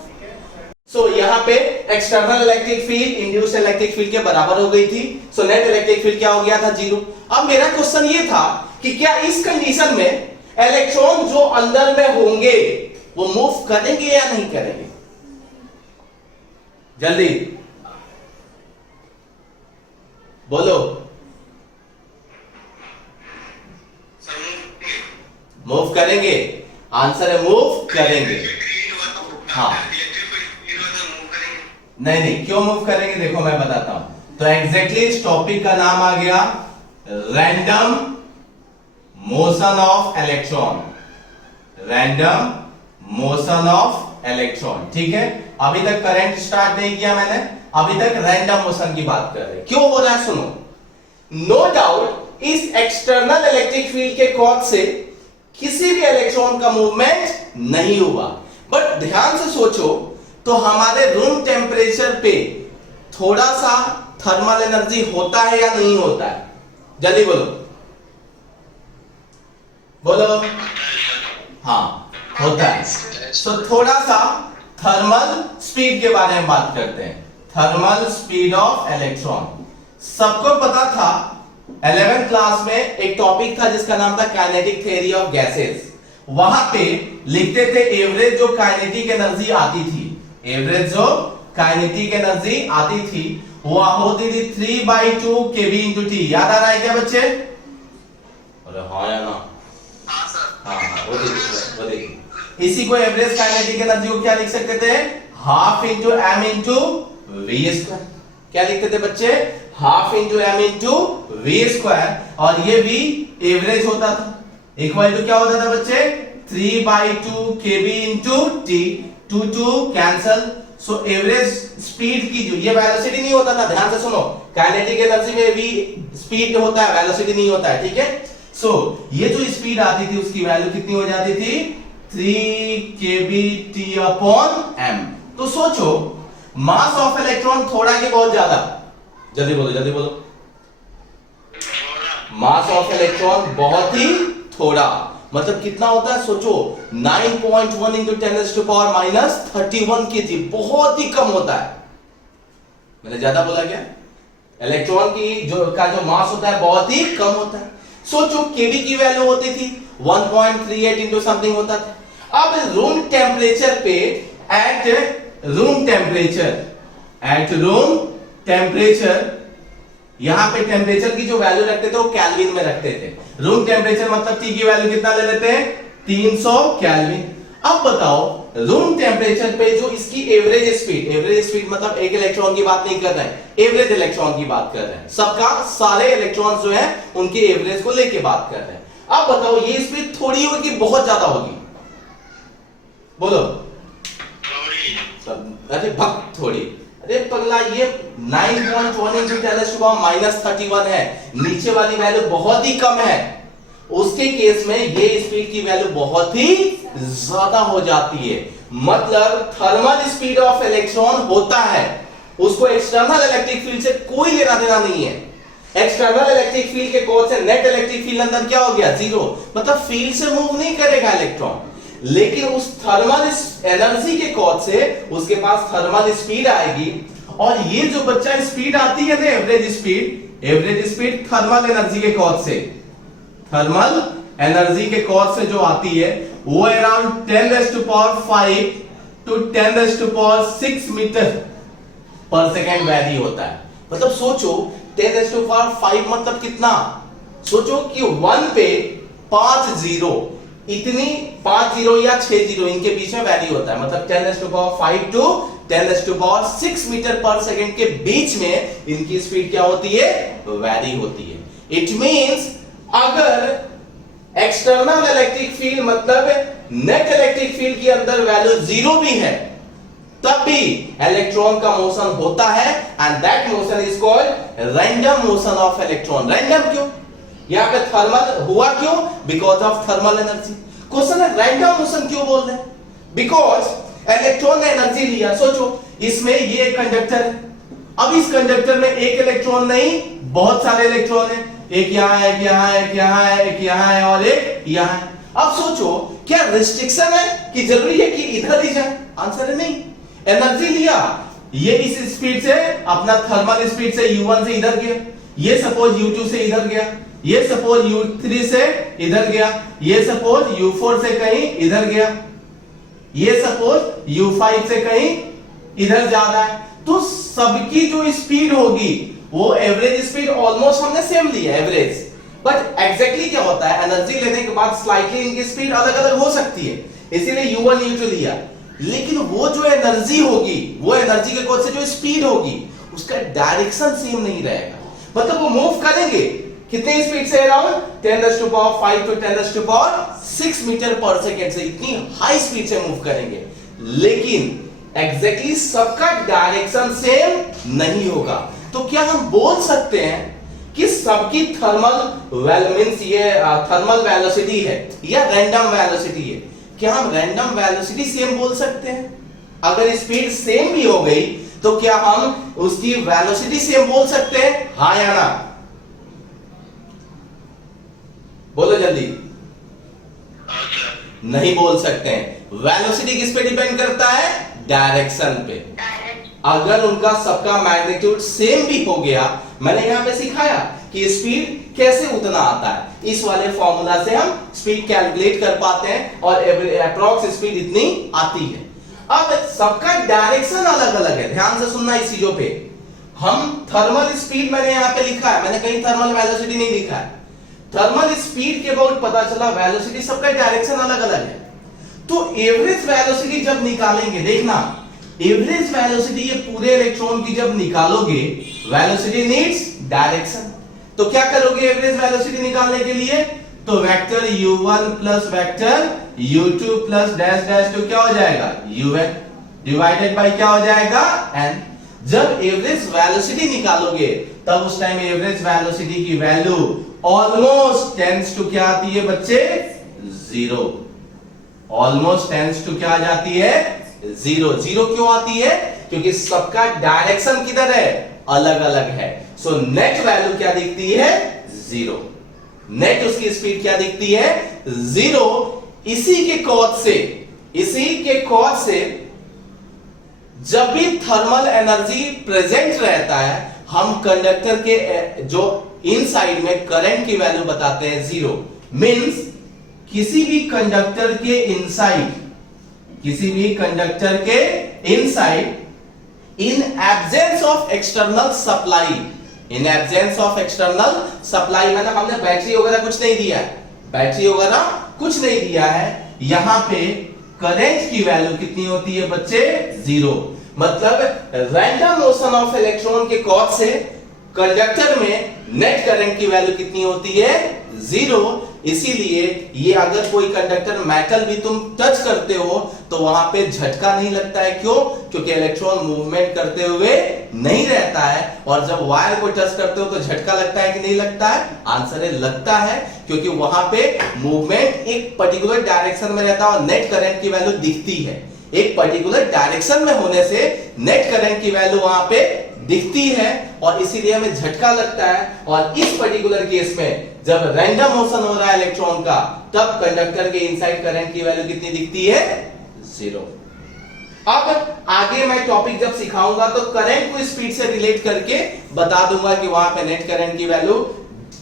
सो यहाँ पे external electric field induced electric field के बराबर हो गई थी। सो नेट इलेक्ट्रिक फील्ड क्या हो गया था? 0। अब मेरा क्वेश्चन ये था कि क्या इस कंडीशन में इलेक्ट्रॉन जो अंदर में होंगे वो मूव करेंगे या नहीं करेंगे? जल्दी बोलो। मूव करेंगे, आंसर है मूव करेंगे। हाँ, नहीं, क्यों मूव करेंगे देखो मैं बताता हूं। तो एग्जैक्टली इस टॉपिक का नाम आ गया random motion of electron. Random motion of electron, ठीक है। अभी तक करंट स्टार्ट नहीं किया मैंने, अभी तक रैंडम मोशन की बात कर रहे हैं। क्यों हो रहा है सुनो। नो डाउट इस एक्सटर्नल इलेक्ट्रिक फील्ड के कॉज से किसी भी इलेक्ट्रॉन का मूवमेंट नहीं हुआ, बट ध्यान से सोचो तो हमारे रूम टेम्परेचर पे थोड़ा सा थर्मल एनर्जी होता है या नहीं होता है? जल्दी बोलो, बोलो। हाँ, होता है। तो थोड़ा सा थर्मल स्पीड के बारे में बात करते हैं। थर्मल स्पीड ऑफ इलेक्ट्रॉन सबको पता था। 11th क्लास में एक टॉपिक था जिसका नाम था काइनेटिक थ्योरी ऑफ गैसेस। वहां पे लिखते थे एवरेज जो काइनेटिक एनर्जी आती थी, एवरेज जो काइनेटिक एनर्जी आती थी वो होती थी 3/2 kb इंटू टी। याद आ रहा है क्या बच्चे? अरे हाँ या ना? हाँ, वो देखिए इसी को एवरेज काइनेटिक एनर्जी को क्या लिख सकते थे? Half into M into V square. क्या लिखते थे बच्चे? Half into M into V square. और ये वी एवरेज होता था, इक्वल टू क्या होता था बच्चे? 3/2 kb into T. 2 cancel. So average speed की जो ये वेलोसिटी नहीं होता था, ध्यान से सुनो। काइनेटिक एनर्जी में वी स्पीड होता है, वेलोसिटी नहीं होता है, ठीक है। सो ये जो स्पीड आती थी उसकी वैल्यू कितनी हो जाती थी? 3 kb t अपॉन m। तो सोचो मास ऑफ इलेक्ट्रॉन थोड़ा कि बहुत ज्यादा? जल्दी बोलो, जल्दी बोलो। मास ऑफ इलेक्ट्रॉन बहुत ही थोड़ा, मतलब कितना होता है सोचो, 9.1 इंटू 10⁻³ kg, बहुत ही कम होता है। मैंने ज्यादा बोला क्या? इलेक्ट्रॉन की जो मास होता है बहुत ही कम होता है। सोचो केबी की वैल्यू होती थी 1.38 इंटू समथिंग होता था। अब रूम टेम्परेचर पे एट रूम टेम्परेचर यहां पे टेम्परेचर की जो वैल्यू रखते थे वो केल्विन में रखते थे। रूम टेम्परेचर मतलब टी की वैल्यू कितना ले लेते हैं? 300 केल्विन। अब बताओ रूम टेम्परेचर पे जो इसकी एवरेज स्पीड मतलब एक इलेक्ट्रॉन की बात नहीं कर रहे हैं, एवरेज इलेक्ट्रॉन की बात कर रहे हैं। सबका सारे इलेक्ट्रॉन्स जो है उनके एवरेज को लेके बात कर रहे हैं। अब बताओ ये स्पीड थोड़ी होगी बहुत ज्यादा होगी? बोलो। अरे भक्त थोड़ी, अरे पगला, ये 9.1 इंटू 10⁻³ है, नीचे वाली वैल्यू बहुत ही कम है। उसके केस में ये स्पीड की वैल्यू बहुत ही ज्यादा हो जाती है। मतलब थर्मल स्पीड ऑफ इलेक्ट्रॉन होता है उसको एक्सटर्नल इलेक्ट्रिक फील्ड से कोई लेना देना नहीं है। एक्सटर्नल इलेक्ट्रिक फील्ड के कॉज से नेट इलेक्ट्रिक फील्ड अंदर क्या हो गया, जीरो, मतलब फील्ड से मूव नहीं करेगा इलेक्ट्रॉन, लेकिन उस थर्मल एनर्जी के कॉज से उसके पास थर्मल स्पीड आएगी। और ये जो बच्चा स्पीड आती है ना, एवरेज स्पीड थर्मल एनर्जी के कॉज से, थर्मल एनर्जी के कॉज से जो आती है वो अराउंड 10⁵ टू 10⁶ मीटर पर सेकेंड वैरी होता है। मतलब सोचो 10⁵ मतलब कितना, सोचो कि 1 पे 5 जीरो, इतनी 5 जीरो या 6 जीरो इनके बीच में वैरी होता है, मतलब 10⁵ टू 10⁶ मीटर पर सेकेंड के बीच में इनकी स्पीड क्या होती है, वैरी होती है। इट मींस अगर एक्सटर्नल इलेक्ट्रिक फील्ड मतलब नेट इलेक्ट्रिक फील्ड के अंदर वैल्यू जीरो भी है तब भी इलेक्ट्रॉन का मोशन होता है, and that motion is called random motion of electron. Random क्यों, यहां पे थर्मल हुआ क्यों, because of thermal energy. Question है रैंडम मोशन क्यों बोल रहे हैं, बिकॉज इलेक्ट्रॉन ने एनर्जी लिया। सोचो इसमें ये एक कंडक्टर है, अब इस कंडक्टर में एक इलेक्ट्रॉन नहीं बहुत सारे इलेक्ट्रॉन है, एक यहां है, एक यहां है, एक यहां है, एक यहां है और एक यहां है। अब सोचो क्या रिस्ट्रिक्शन है कि जरूरी है कि इधर ही जाए, आंसर है नहीं। एनर्जी लिया, ये इस स्पीड से अपना थर्मल स्पीड से u1 से इधर गया, ये सपोज u2 से इधर गया, ये सपोज u3 से इधर गया, ये सपोज u4 से कहीं इधर गया, ये सपोज u5 से कहीं इधर जा रहा है, तो सबकी जो स्पीड होगी वो एवरेज स्पीड ऑलमोस्ट हमने सेम लिया एवरेज, बट एग्जैक्टली क्या होता है एनर्जी लेने के बाद स्लाइटली इनकी स्पीड अलग अलग हो सकती है, इसीलिए u1 u2 लिया। लेकिन वो जो एनर्जी होगी, वो एनर्जी के कॉज से जो स्पीड होगी उसका डायरेक्शन सेम नहीं रहेगा, मतलब वो मूव करेंगे कितने स्पीड से, अराउंड 10⁵ टू 10⁶ मीटर पर सेकेंड से, इतनी हाई स्पीड से मूव करेंगे, लेकिन एग्जैक्टली सबका डायरेक्शन सेम नहीं होगा। तो क्या हम बोल सकते हैं कि सबकी थर्मल मींस ये थर्मल वेलोसिटी है या रैंडम वेलोसिटी है, क्या हम रैंडम वेलोसिटी सेम बोल सकते हैं? अगर स्पीड सेम भी हो गई तो क्या हम उसकी वेलोसिटी सेम बोल सकते हैं, हाँ या ना, बोलो जल्दी। नहीं बोल सकते हैं। वेलोसिटी किस पे डिपेंड करता है, डायरेक्शन पे। अगर उनका सबका मैग्नीट्यूड सेम भी हो गया, मैंने यहां पे सिखाया कि स्पीड कैसे उतना आता है, इस वाले फॉर्मूला से हम स्पीड कैलकुलेट कर पाते हैं और अप्रॉक्स स्पीड इतनी आती है। अब सबका डायरेक्शन अलग अलग है, ध्यान से सुनना इस चीजों पे। हम थर्मल स्पीड मैंने यहां पे लिखा है, मैंने कहीं थर्मल वेलोसिटी नहीं लिखा है। थर्मल स्पीड के अबाउट पता चला, वेलोसिटी सबका डायरेक्शन अलग अलग है। तो एवरेज वेलोसिटी जब निकालेंगे, देखना एवरेज वेलोसिटी ये पूरे इलेक्ट्रॉन की जब निकालोगे, वेलोसिटी नीड्स डायरेक्शन, तो क्या करोगे एवरेज वेलोसिटी निकालने के लिए, तो vector u1 plus vector u2 plus dash dash to क्या हो जाएगा, un डिवाइडेड बाय क्या हो जाएगा, n। जब एवरेज वेलोसिटी निकालोगे तब उस टाइम एवरेज वेलोसिटी की वैल्यू ऑलमोस्ट टेंड्स टू क्या आती है बच्चे, जीरो। ऑलमोस्ट टेंड्स टू क्या आ जाती है, जीरो। जीरो क्यों आती है, क्योंकि सबका डायरेक्शन किधर है, अलग अलग है। सो नेट वैल्यू क्या दिखती है, जीरो। नेट उसकी स्पीड क्या दिखती है, जीरो। इसी के कॉज से जब भी थर्मल एनर्जी प्रेजेंट रहता है, हम कंडक्टर के जो इनसाइड में करंट की वैल्यू बताते हैं जीरो। मींस किसी भी कंडक्टर के inside in absence of external supply, मैंने हमने बैटरी वगैरह कुछ नहीं दिया है, यहां पे करंट की वैल्यू कितनी होती है बच्चे, जीरो। मतलब रैंडम मोशन ऑफ इलेक्ट्रॉन के कॉज से कंडक्टर में नेट करंट की वैल्यू कितनी होती है, जीरो। इसीलिए ये अगर कोई कंडक्टर मेटल भी तुम टच करते हो तो वहां पे झटका नहीं लगता है, क्यों, क्योंकि इलेक्ट्रॉन मूवमेंट करते हुए नहीं रहता है। और जब वायर को टच करते हो तो झटका लगता है कि नहीं लगता है, आंसर है लगता है, क्योंकि वहां पे मूवमेंट एक पर्टिकुलर डायरेक्शन में रहता है और नेट करंट की वैल्यू दिखती है। एक पर्टिकुलर डायरेक्शन में होने से नेट करंट की वैल्यू वहां पे दिखती है और इसीलिए हमें झटका लगता है। और इस पर्टिकुलर केस में जब रैंडम मोशन हो रहा है इलेक्ट्रॉन का, तब कंडक्टर के इनसाइड करंट की वैल्यू कितनी दिखती है? 0। अब आगे मैं टॉपिक जब सिखाऊंगा तो करंट को स्पीड से रिलेट करके बता दूंगा कि वहां पे नेट करंट की वैल्यू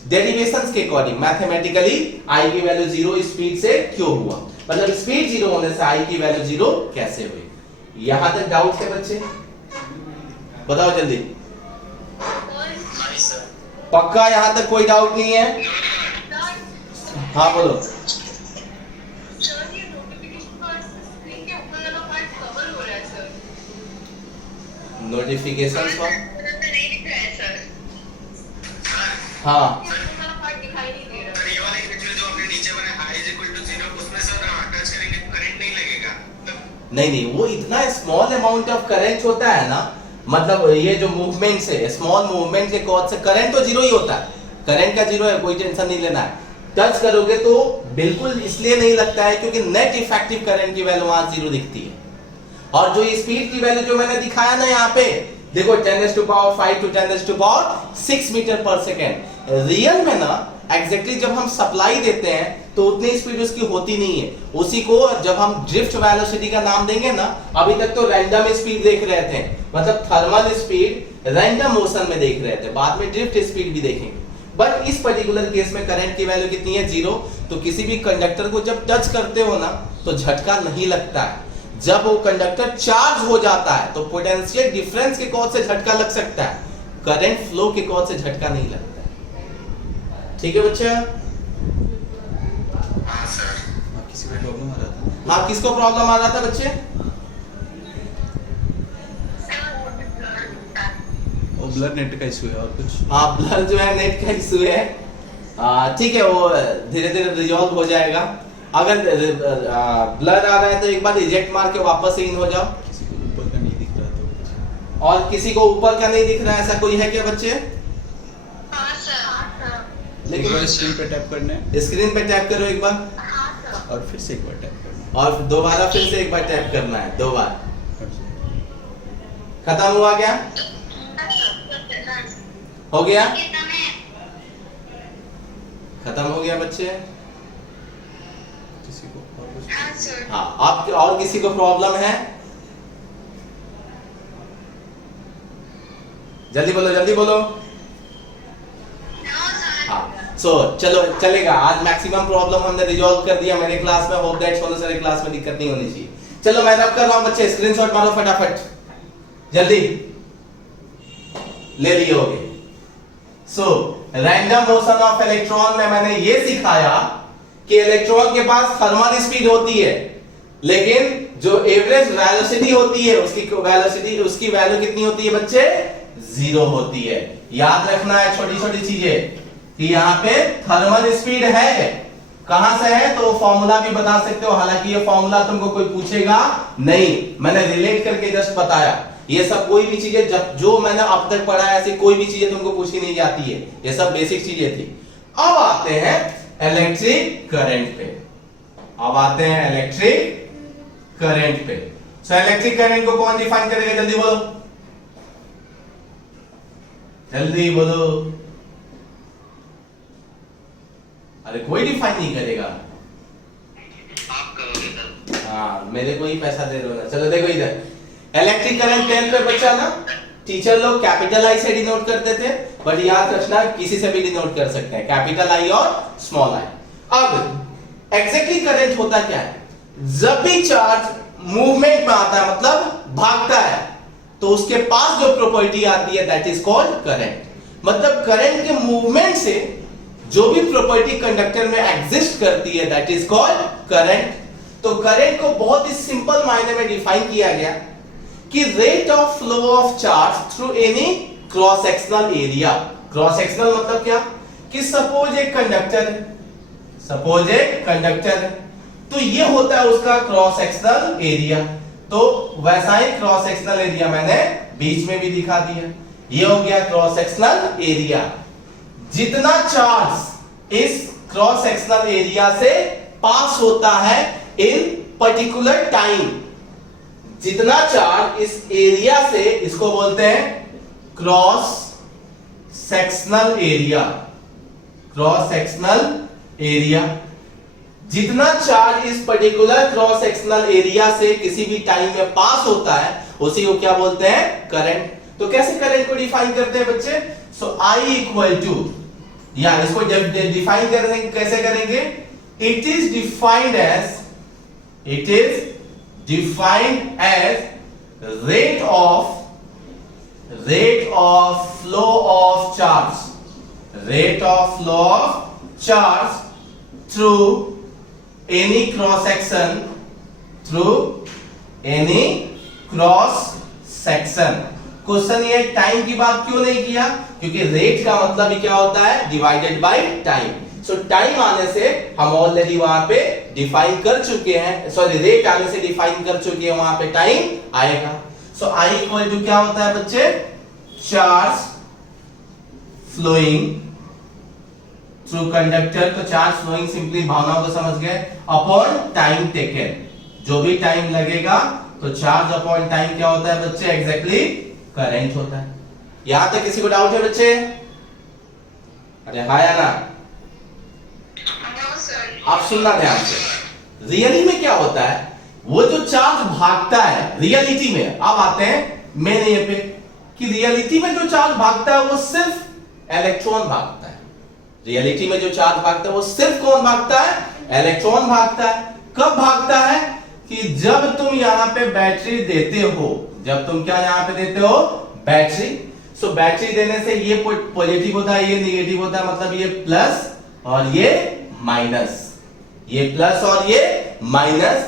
डेरिवेशंस के अकॉर्डिंग मैथमेटिकली आई की वैल्यू 0 स्पीड से क्यों हुआ, मतलब स्पीड 0 होने से आई की वैल्यू 0 कैसे हुई। यहां तक डाउट है बच्चे? बताओ जल्दी। पक्का यहां तक कोई डाउट नहीं है? हाँ बोलो। नोटिफिकेशन पर हाँ नहीं, वो इतना स्मॉल अमाउंट ऑफ करंट होता है ना, मतलब ये जो मूवमेंट से स्मॉल मूवमेंट के कॉज से करंट तो 0 ही होता है, करंट का 0 है, कोई टेंशन नहीं लेना है। टच करोगे तो बिल्कुल इसलिए नहीं लगता है क्योंकि नेट इफेक्टिव करंट की वैल्यू वहां 0 दिखती है। और जो स्पीड की वैल्यू जो मैंने दिखाया ना यहाँ पे, देखो 10⁵ to 10⁶ मीटर पर सेकेंड, रियल में ना एग्जैक्टली जब हम सप्लाई देते हैं तो उतनी स्पीड उसकी होती नहीं है। उसी को जब हम ड्रिफ्ट वेलोसिटी का नाम देंगे ना, अभी तक तो रैंडम स्पीड देख रहे थे, मतलब थर्मल स्पीड रैंडम मोशन में देख रहे थे, बाद में ड्रिफ्ट स्पीड भी देखेंगे। बट इस पर्टिकुलर केस में करंट की वैल्यू कितनी है? 0। तो किसी भी कंडक्टर को जब टच करते हो ना तो झटका नहीं लगता है। जब वो कंडक्टर चार्ज हो जाता है तो पोटेंशियल डिफरेंस के कॉज से झटका लग सकता है, करंट फ्लो के कॉज से झटका नहीं लगता। ठीक है बच्चा? हाँ सर। किसी को प्रॉब्लम आ रहा था? हाँ, किसको प्रॉब्लम आ रहा था बच्चे? वो ब्लर नेट का इशू है और कुछ? हाँ, ब्लर जो है नेट का इशू है। ठीक है, वो धीरे धीरे रिजॉल्व हो जाएगा। अगर ब्लर आ रहा है तो एक बार रिजेक्ट मार के वापस से इन हो जाओ। किसी को ऊपर का नहीं दिख रहा तो, और किसी को ऊपर का नहीं दिख रहा है, ऐसा कोई है क्या बच्चे? लेकिन स्क्रीन पे टैप करना है, स्क्रीन पे टैप करो एक बार, और फिर से एक बार टैप करना है, और दोबारा फिर से एक बार टैप करना है, 2 बार। खत्म हुआ क्या? हो गया? खत्म हो गया बच्चे? किसी को और कुछ? हाँ, आप और किसी को प्रॉब्लम है? जल्दी बोलो, जल्दी बोलो। हाँ, चलो चलेगा। आज मैक्सिमम प्रॉब्लम हमने रिजॉल्व कर दिया मेरे क्लास में। Hope that Sonu sir class में दिक्कत नहीं होनी चाहिए। चलो मैं रब कर रहा हूं बच्चे, स्क्रीनशॉट मारो फटाफट, जल्दी ले लिए होगे। रैंडम मोशन ऑफ इलेक्ट्रॉन में मैंने ये सिखाया कि इलेक्ट्रॉन के पास थर्मल स्पीड होती है, लेकिन जो एवरेज वेलोसिटी होती है उसकी वैल्यू कितनी होती है बच्चे? 0 होती है। याद रखना है छोटी छोटी चीजें कि यहाँ पे थर्मल स्पीड है, कहां से है तो फॉर्मूला भी बता सकते हो। हालांकि ये फॉर्मूला तुमको कोई पूछेगा नहीं, मैंने रिलेट करके जस्ट बताया। ये सब कोई भी चीजें जो मैंने अब तक पढ़ा है, ऐसी कोई भी चीजें तुमको पूछी नहीं जाती है, ये सब बेसिक चीजें थी। अब आते हैं इलेक्ट्रिक करंट पे। अब आते हैं इलेक्ट्रिक करंट पे। इलेक्ट्रिक करंट को कौन डिफाइन करेगा? जल्दी बोलो, जल्दी बोलो। अरे कोई डिफाइन नहीं करेगा, आप करोगे सर। हाँ, मेरे को ही पैसा दे रहे हो ना। चलो देखो इधर, इलेक्ट्रिक करंट 10th पे बच्चा ना टीचर लोग कैपिटल आई से डिनोट करते थे, बट याद रखना किसी से भी डिनोट कर सकते हैं, कैपिटल आई और स्मॉल आई। अब एग्जैक्टली करंट होता क्या है? जब भी चार्ज मूवमेंट में आता है, मतलब भागता है, तो उसके पास जो प्रॉपर्टी आती है दैट इज कॉल्ड करंट। मतलब करंट के मूवमेंट से जो भी प्रॉपर्टी कंडक्टर में एग्जिस्ट करती है दैट इज कॉल्ड करंट। तो करंट को बहुत ही सिंपल मायने में डिफाइन किया गया कि rate of flow of charge through any cross sectional area. Cross sectional मतलब क्या? कि सपोज एक कंडक्टर है, तो ये होता है उसका क्रॉस सेक्शनल एरिया। तो वैसा ही क्रॉस सेक्शनल एरिया मैंने बीच में भी दिखा दिया, ये हो गया क्रॉस सेक्शनल एरिया। जितना चार्ज इस क्रॉस सेक्शनल एरिया से पास होता है इन पर्टिकुलर टाइम, जितना चार्ज इस एरिया से, इसको बोलते हैं cross sectional area, cross sectional area, जितना चार्ज इस पर्टिकुलर क्रॉस सेक्शनल एरिया से किसी भी टाइम में पास होता है उसी को क्या बोलते हैं, करंट। तो कैसे करंट को डिफाइन करते हैं बच्चे? सो आई इक्वल टू, या इसको डिफाइन करेंगे, कैसे करेंगे? It is defined as rate of flow of charge through any cross section. Question ये टाइम की बात क्यों नहीं किया? क्योंकि रेट का मतलब ही क्या होता है, divided by time. So time आने से हम ऑलरेडी वहां पे डिफाइन कर चुके हैं, सॉरी रेट आने से डिफाइन कर चुके हैं, वहां पे टाइम आएगा। सो आई इक्वल टू क्या होता है बच्चे? Charge flowing through conductor. तो चार्ज फ्लोइंग सिंपली भावनाओं को समझ गए, अपॉन टाइम टेकन, जो भी टाइम लगेगा तो चार्ज अपॉन टाइम क्या होता है बच्चे? एग्जैक्टली करंट होता है। यहां तक किसी को डाउट है बच्चे? अरे हाँ या ना? No sir. आप सुनना ध्यान से। रियली में क्या होता है, वो जो चार्ज भागता है रियलिटी में, अब आते हैं मेन ये पे कि रियलिटी में जो चार्ज भागता है वो सिर्फ इलेक्ट्रॉन भागता है। रियलिटी में जो चार्ज भागता है वो सिर्फ कौन भागता है? इलेक्ट्रॉन भागता है। कब भागता है? कि जब तुम यहां पे बैटरी देते हो, जब तुम क्या यहां पे देते हो? बैटरी। सो बैटरी देने से ये पॉजिटिव होता है, ये नेगेटिव होता है, मतलब ये प्लस और ये माइनस, ये प्लस और ये माइनस।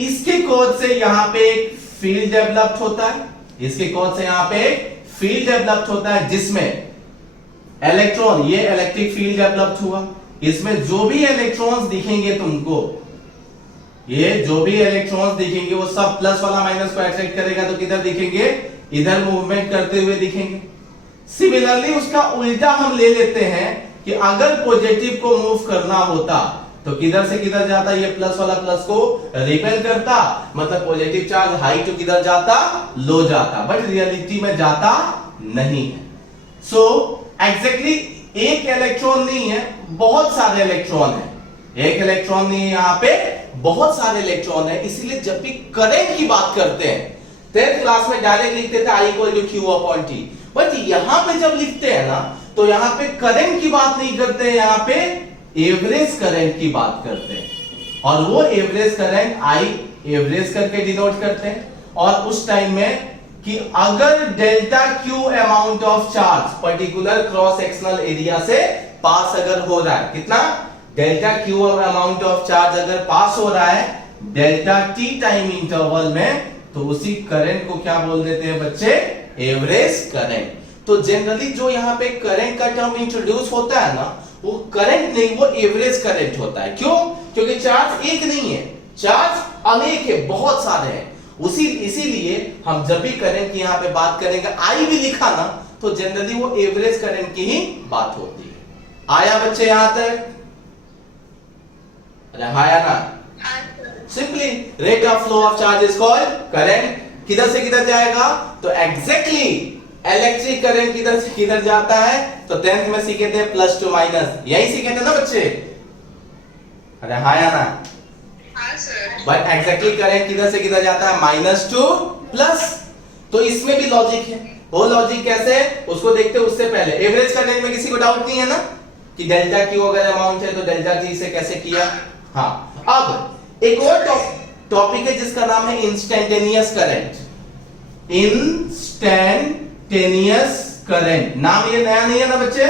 इसके कोड से यहां पे एक फील्ड डेवलप्ड होता है, इसके कोड से यहां पे एक फील्ड डेवलप्ड होता है जिसमें इलेक्ट्रॉन, ये इलेक्ट्रिक फील्ड डेवलप्ड हुआ, इसमें जो भी इलेक्ट्रॉन्स दिखेंगे तुमको, ये जो भी इलेक्ट्रॉन्स दिखेंगे वो सब प्लस वाला माइनस को अट्रैक्ट करेगा, तो किधर दिखेंगे? इधर मूवमेंट करते हुए दिखेंगे। सिमिलरली उसका उल्टा हम ले लेते हैं कि अगर पॉजिटिव को मूव करना होता तो किधर से किधर जाता? ये प्लस वाला प्लस को रिपेल करता, मतलब पॉजिटिव चार्ज हाई टू किधर जाता? लो जाता, बट रियलिटी में जाता नहीं है। सो एग्जैक्टली एक इलेक्ट्रॉन नहीं है, बहुत सारे इलेक्ट्रॉन है। एक इलेक्ट्रॉन नहीं है, यहां पे बहुत सारे इलेक्ट्रॉन है। इसीलिए जब भी करंट की बात करते हैं 10th क्लास में डायरेक्ट लिखते थे I equal to Q upon T, but यहां पे जब लिखते हैं ना तो यहां पे करंट की बात नहीं करते हैं, यहां पे एवरेज करंट की बात करते हैं। और वो एवरेज करंट I एवरेज करके डिनोट करते हैं। और उस टाइम में कि अगर delta Q amount of charge particular cross sectional area से पास अगर हो रहा है, कितना? Delta Q amount of charge अगर पास हो रहा है डेल्टा T टाइम इंटरवल में, तो उसी करंट को क्या बोल देते हैं बच्चे? Average current. तो जनरली जो यहाँ पे करंट का टर्म इंट्रोड्यूस होता है ना, वो करंट नहीं, वो एवरेज करंट होता है। क्यों? क्योंकि चार्ज एक नहीं है, चार्ज अनेक है, बहुत सारे हैं। इसीलिए हम जब भी करंट की यहाँ पे बात करेंगे, आई भी लिखा ना, तो जनरली वो एवरेज करंट की ही बात होती है। आया बच्चे यहां तक? अरे हाँ या ना? Simply rate of flow of charge is called current. किधर से किधर जाएगा? तो एग्जैक्टली इलेक्ट्रिक करंट किधर से किधर जाता है? तो 10th में सीखे थे प्लस टू माइनस, यही सीखे थे ना बच्चे? अरे हाँ या ना? हाँ सर। बट एग्जैक्टली करंट किधर से किधर जाता है? Minus two plus. तो इसमें भी लॉजिक है। वो लॉजिक कैसे? उसको देखते उससे पहले एवरेज करंट में किसी को डाउट नहीं है ना कि डेल्टा Q अगर अमाउंट है तो डेल्टा T से कैसे किया? हाँ। अब एक और टॉपिक है जिसका नाम है इंस्टेंटेनियस करंट। इंस्टेंटेनियस करंट, नाम ये नया नहीं है ना बच्चे?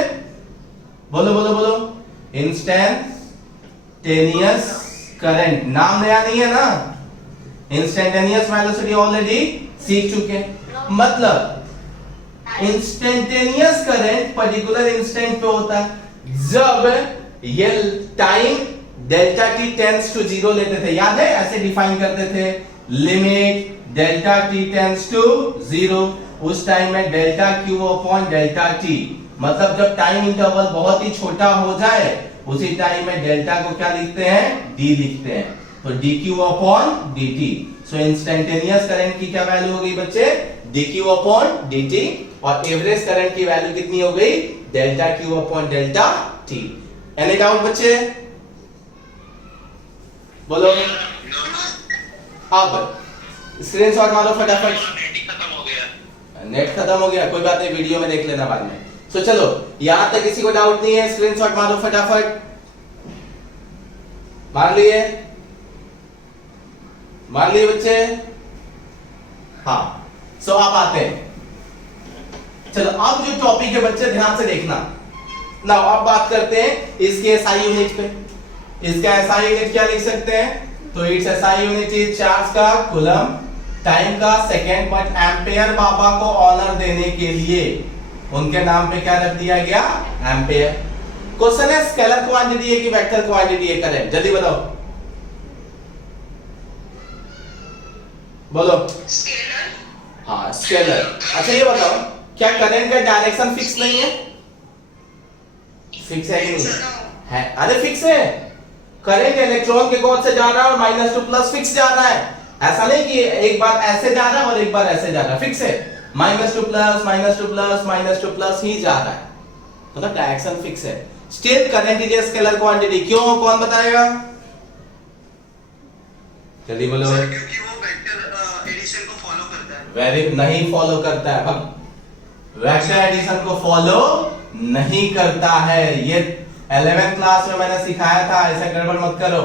बोलो बोलो बोलो। इंस्टेंटेनियस करंट नाम नया नहीं है ना? इंस्टेंटेनियस वेलोसिटी ऑलरेडी सीख चुके हैं। मतलब इंस्टेंटेनियस करंट पर्टिकुलर इंस्टेंट पे होता है जब ये time delta T tends to 0 लेते थे, याद है? ऐसे डिफाइन करते थे, limit delta T tends to 0। उस टाइम में delta Q upon delta T, मतलब जब टाइम इंटरवल बहुत ही छोटा हो जाए उसी टाइम में डेल्टा को क्या लिखते हैं? D लिखते हैं। तो dq अपॉन dt। सो इंस्टेंटेनियस करंट की क्या वैल्यू हो गई बच्चे, dq अपॉन dt, और एवरेज करंट की वैल्यू कितनी हो गई, delta q upon delta t। Any doubt बच्चे, बोलो। अब स्क्रीनशॉट मारो फटाफट। खत्म हो गया, नेट खत्म हो गया, कोई बात नहीं, वीडियो में देख लेना बाद में। सो चलो, यहां तक किसी को डाउट नहीं है, स्क्रीनशॉट मारो फटाफट। मार लिए, मार लिए बच्चे, हाँ। सो आप आते हैं। चलो अब जो टॉपिक है बच्चे ध्यान से देखना। ना अब बात करते हैं इसके एसआई यूनिट पे। इसका एसआई यूनिट क्या लिख सकते हैं, तो it's SI unit is charge का कूलम, टाइम का सेकेंड, बट एम्पेयर बाबा को ऑनर देने के लिए उनके नाम पे क्या रख दिया गया, एम्पेयर। क्वेश्चन है स्केलर क्वांटिटी है कि वेक्टर क्वांटिटी है, करेक्ट, जल्दी बताओ, बोलो। स्केलर। हाँ स्केलर। अच्छा ये बताओ, क्या करंट का डायरेक्शन फिक्स नहीं है, फिक्स है कि नहीं है, अरे फिक्स है। करंट इलेक्ट्रॉन के कॉर्ड से जा रहा है और -2 प्लस फिक्स जा रहा है, ऐसा नहीं कि एक बार ऐसे जा रहा है और एक बार ऐसे जा रहा है, फिक्स है। -2 प्लस -2 प्लस -2 प्लस ही जा रहा है, मतलब डायरेक्शन फिक्स है। Still current is a scalar quantity, क्यों, कौन बताएगा, जल्दी बोलो। क्योंकि वो वेक्टर एडिशन को फॉलो करता है। वेरी नहीं फॉलो करता है, अब वेक्टर एडिशन को फॉलो नहीं करता है, ये 11th क्लास में मैंने सिखाया था, ऐसा गड़बड़ मत करो।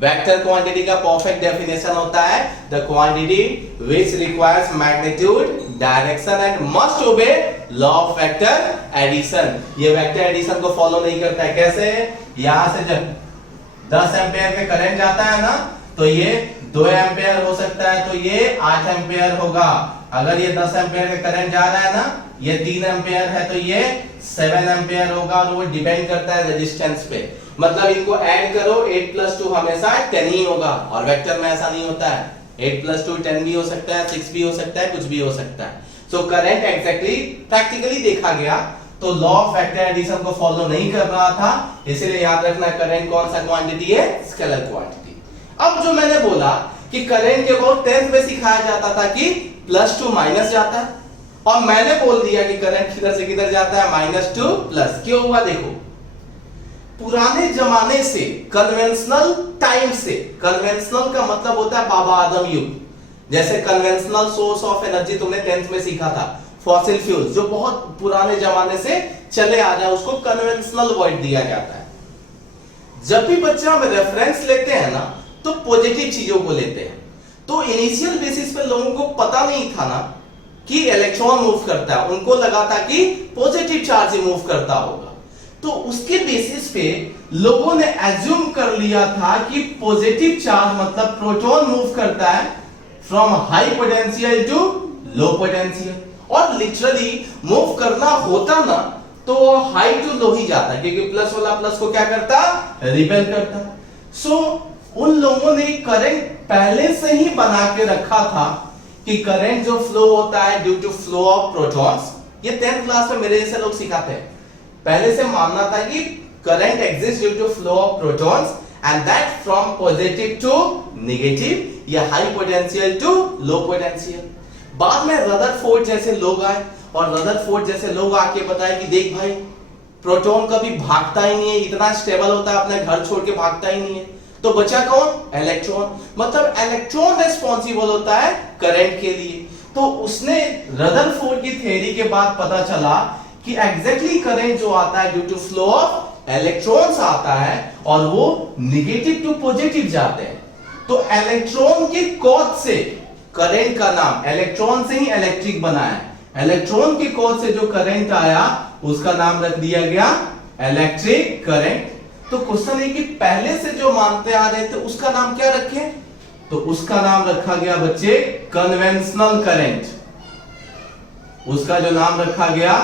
वेक्टर क्वांटिटी का परफेक्ट डेफिनेशन होता है the quantity which requires magnitude, direction and must obey law of vector addition. ये वेक्टर एडिशन को फॉलो नहीं करता है। कैसे, यहां से जब 10 एम्पियर के करंट जाता है ना, तो ये 2 एम्पियर हो सकता है, तो ये 8 एम्पियर होगा। अगर ये 10 एम्पियर का करंट जा रहा है ना, ये 3 एम्पियर है, तो ये 7 एम्पियर होगा, और वो डिपेंड करता है रेजिस्टेंस पे। मतलब इनको ऐड करो, 8 + 2 हमेशा 10 ही होगा, और वेक्टर में ऐसा नहीं होता है, 8 + 2 10 भी हो सकता है, 6 भी हो सकता है, कुछ भी हो सकता है। सो करंट एग्जैक्टली प्रैक्टिकली देखा गया तो लॉ ऑफ वेक्टर एडिशन को फॉलो नहीं कर रहा था, इसलिए याद रखना करंट कौन सा क्वांटिटी है, स्केलर क्वांटिटी। अब जो मैंने बोला कि करंट के को 10th में सिखाया जाता था कि +2 माइनस जाता है, और मैंने बोल दिया कि करंट किधर से किधर जाता है, -2 प्लस। क्यों हुआ देखो, पुराने जमाने से, कन्वेंशनल टाइम से, कन्वेंशनल का मतलब होता है बाबा आदम युग, जैसे कन्वेंशनल सोर्स ऑफ एनर्जी तुमने 10th में सीखा था, फॉसिल फ्यूल, जो बहुत पुराने जमाने से चले आ रहा है, उसको कन्वेंशनल वर्ड दिया जाता है। जब भी बच्चे हम रेफरेंस लेते हैं ना, तो पॉजिटिव चीजों को लेते हैं। तो इनिशियल बेसिस पे लोगों को पता नहीं था ना कि इलेक्ट्रॉन मूव करता है, उनको लगा था कि पॉजिटिव चार्ज ही मूव करता होगा, तो उसके बेसिस पे लोगों ने एज्यूम कर लिया था कि पॉजिटिव चार्ज मतलब प्रोटॉन मूव करता है from high potential to low potential, और लिटरली मूव करना होता ना तो हाई टू लो ही जाता, क्योंकि प्लस वाला प्लस को क्या करता, रिपेल करता। सो उन लोगों ने करंट पहले से ही बना के रखा था कि करंट जो फ्लो होता है due to flow of protons, ये 10th क्लास में मेरे जैसे लोग सिखाते हैं। पहले से मानना था कि current exist due to flow of protons and that from positive to negative, या high potential to low potential. बाद में रदरफोर्ड जैसे लोग आए, और रदरफोर्ड जैसे लोग आके बताए कि देख भाई, प्रोटॉन कभी भागता ही नहीं है, इतना स्टेबल होता है, अपने घर छोड़ के भागता ही नहीं है, तो बचा कौन, इलेक्ट्रॉन। मतलब इलेक्ट्रॉन रिस्पॉन्सिबल होता है करंट के लिए। तो उसने रदरफोर्ड की थ्योरी के बाद पता चला कि एग्जैक्टली करंट जो आता है due to flow of electrons आता है, और वो नेगेटिव टू पॉजिटिव जाते हैं। तो इलेक्ट्रॉन के कॉज से करंट का नाम, इलेक्ट्रॉन से ही इलेक्ट्रिक बना है, इलेक्ट्रॉन के कॉज से जो करंट आया उसका नाम रख दिया गया इलेक्ट्रिक करंट। तो क्वेश्चन है कि पहले से जो मानते आ रहे थे उसका नाम क्या रखें, तो उसका नाम रखा गया बच्चे कन्वेंशनल करंट। उसका जो नाम रखा गया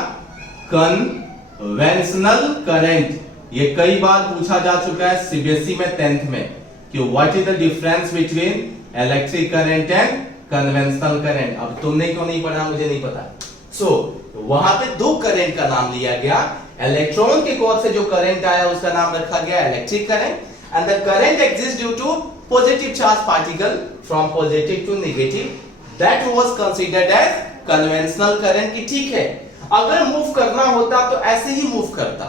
कन्वेंशनल करंट। ये कई बार पूछा जा चुका है सीबीएसई में 10th में कि what is the difference between electric current and conventional current. अब तुमने क्यों नहीं पढ़ा मुझे नहीं पता। सो वहां पे 2 करंट का नाम लिया गया, इलेक्ट्रॉन के कॉज से जो करंट आया उसका नाम रखा गया electric current, and the current exists due to positive charge particle from positive to negative. That was considered as conventional current. की ठीक है, अगर मूव करना होता तो ऐसे ही मूव करता,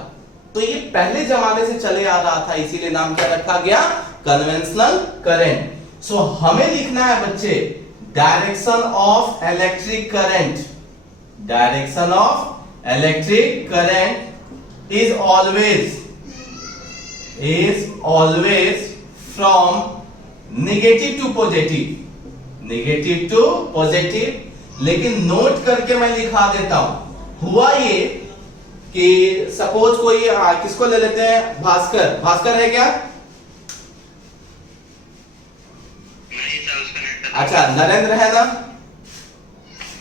तो ये पहले जमाने से चले आ रहा था, इसीलिए नाम क्या रखा गया, कन्वेंशनल करंट। सो हमें लिखना है बच्चे direction of electric current. Direction of electric current is always from negative to positive, negative to positive. लेकिन नोट करके मैं लिखा देता हूं। हुआ ये कि सपोज कोई किसको ले लेते हैं, भास्कर। भास्कर है क्या? नहीं सर, उसका नेट खत्म। अच्छा, नरेंद्र है ना?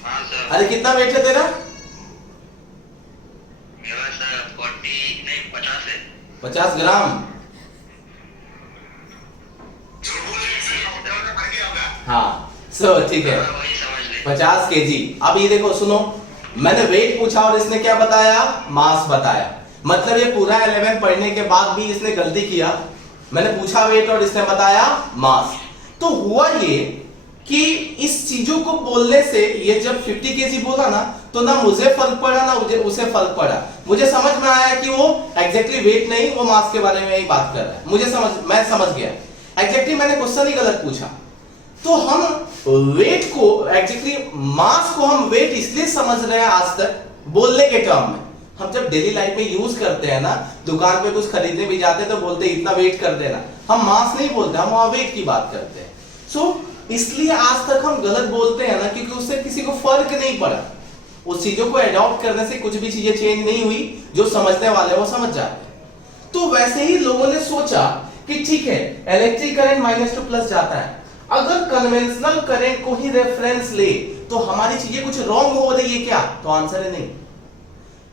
हाँ सर। अरे कितना वेट है तेरा? मेरा सर 40 नहीं 50 है। 50 ग्राम। हाँ सो ठीक है, हाँ, वही समझ ले। 50 केजी। अब ये देखो सुनो, मैंने वेट पूछा और इसने क्या बताया, मास बताया। मतलब ये पूरा 11 पढ़ने के बाद भी इसने गलती किया। मैंने पूछा वेट और इसने बताया मास। तो हुआ ये कि इस चीजों को बोलने से, ये जब 50 केजी बोला ना, तो ना मुझे फर्क पड़ा ना उसे फर्क पड़ा। मुझे समझ में आया कि वो एग्जैक्टली वेट नहीं, वो मास के बारे में ही बात कर रहा है। मैं समझ गया। एग्जैक्टली मैंने क्वेश्चन ही गलत पूछा। तो हम वेट को एक्चुअली मास को हम वेट इसलिए समझ रहे हैं आज तक बोलने के टर्म में। हम जब डेली लाइफ में यूज करते हैं ना, दुकान पे कुछ खरीदने भी जाते हैं तो बोलते हैं इतना वेट कर देना, हम मास नहीं बोलते, हम वहां वेट की बात करते हैं। सो इसलिए आज तक हम गलत बोलते हैं ना, क्योंकि उससे किसी को फर्क नहीं पड़ा। उस चीजों को एडॉप्ट करने से कुछ भी चीजें चेंज नहीं हुई, जो समझने वाले वो समझ जाते हैं। तो वैसे ही लोगों ने सोचा कि ठीक है, electric current minus two plus जाता है, अगर कन्वेंशनल करंट को ही रेफरेंस ले तो हमारी चीजें कुछ रॉन्ग हो रही है क्या? तो आंसर है नहीं।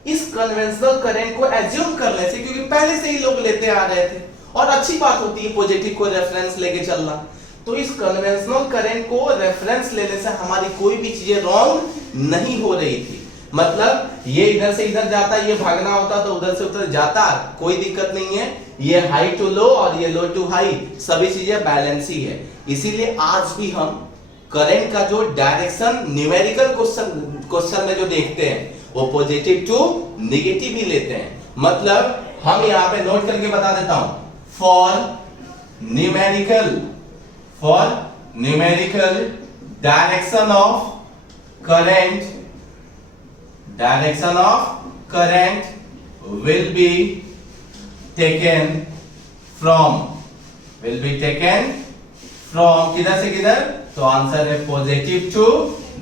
इस कन्वेंशनल करंट को एज्यूम करने से, क्योंकि पहले से ही लोग लेते आ रहे थे और अच्छी बात होती है पॉजिटिव को रेफरेंस लेके चलना, तो इस कन्वेंशनल करंट को रेफरेंस लेने से हमारी कोई भी चीजें रॉन्ग नहीं हो रही थी। मतलब ये इधर से इधर जाता, ये भागना होता तो उधर से उधर जाता, कोई दिक्कत नहीं है। ये हाई टू लो और ये लो टू हाई, सभी चीजें बैलेंस ही है। इसीलिए आज भी हम करंट का जो डायरेक्शन न्यूमेरिकल क्वेश्चन में जो देखते हैं वो पॉजिटिव टू नेगेटिव ही लेते हैं। मतलब हम यहां पे नोट करके बता देता हूं, for numerical direction of current will be taken from किधर से किधर? तो आंसर है पॉजिटिव टू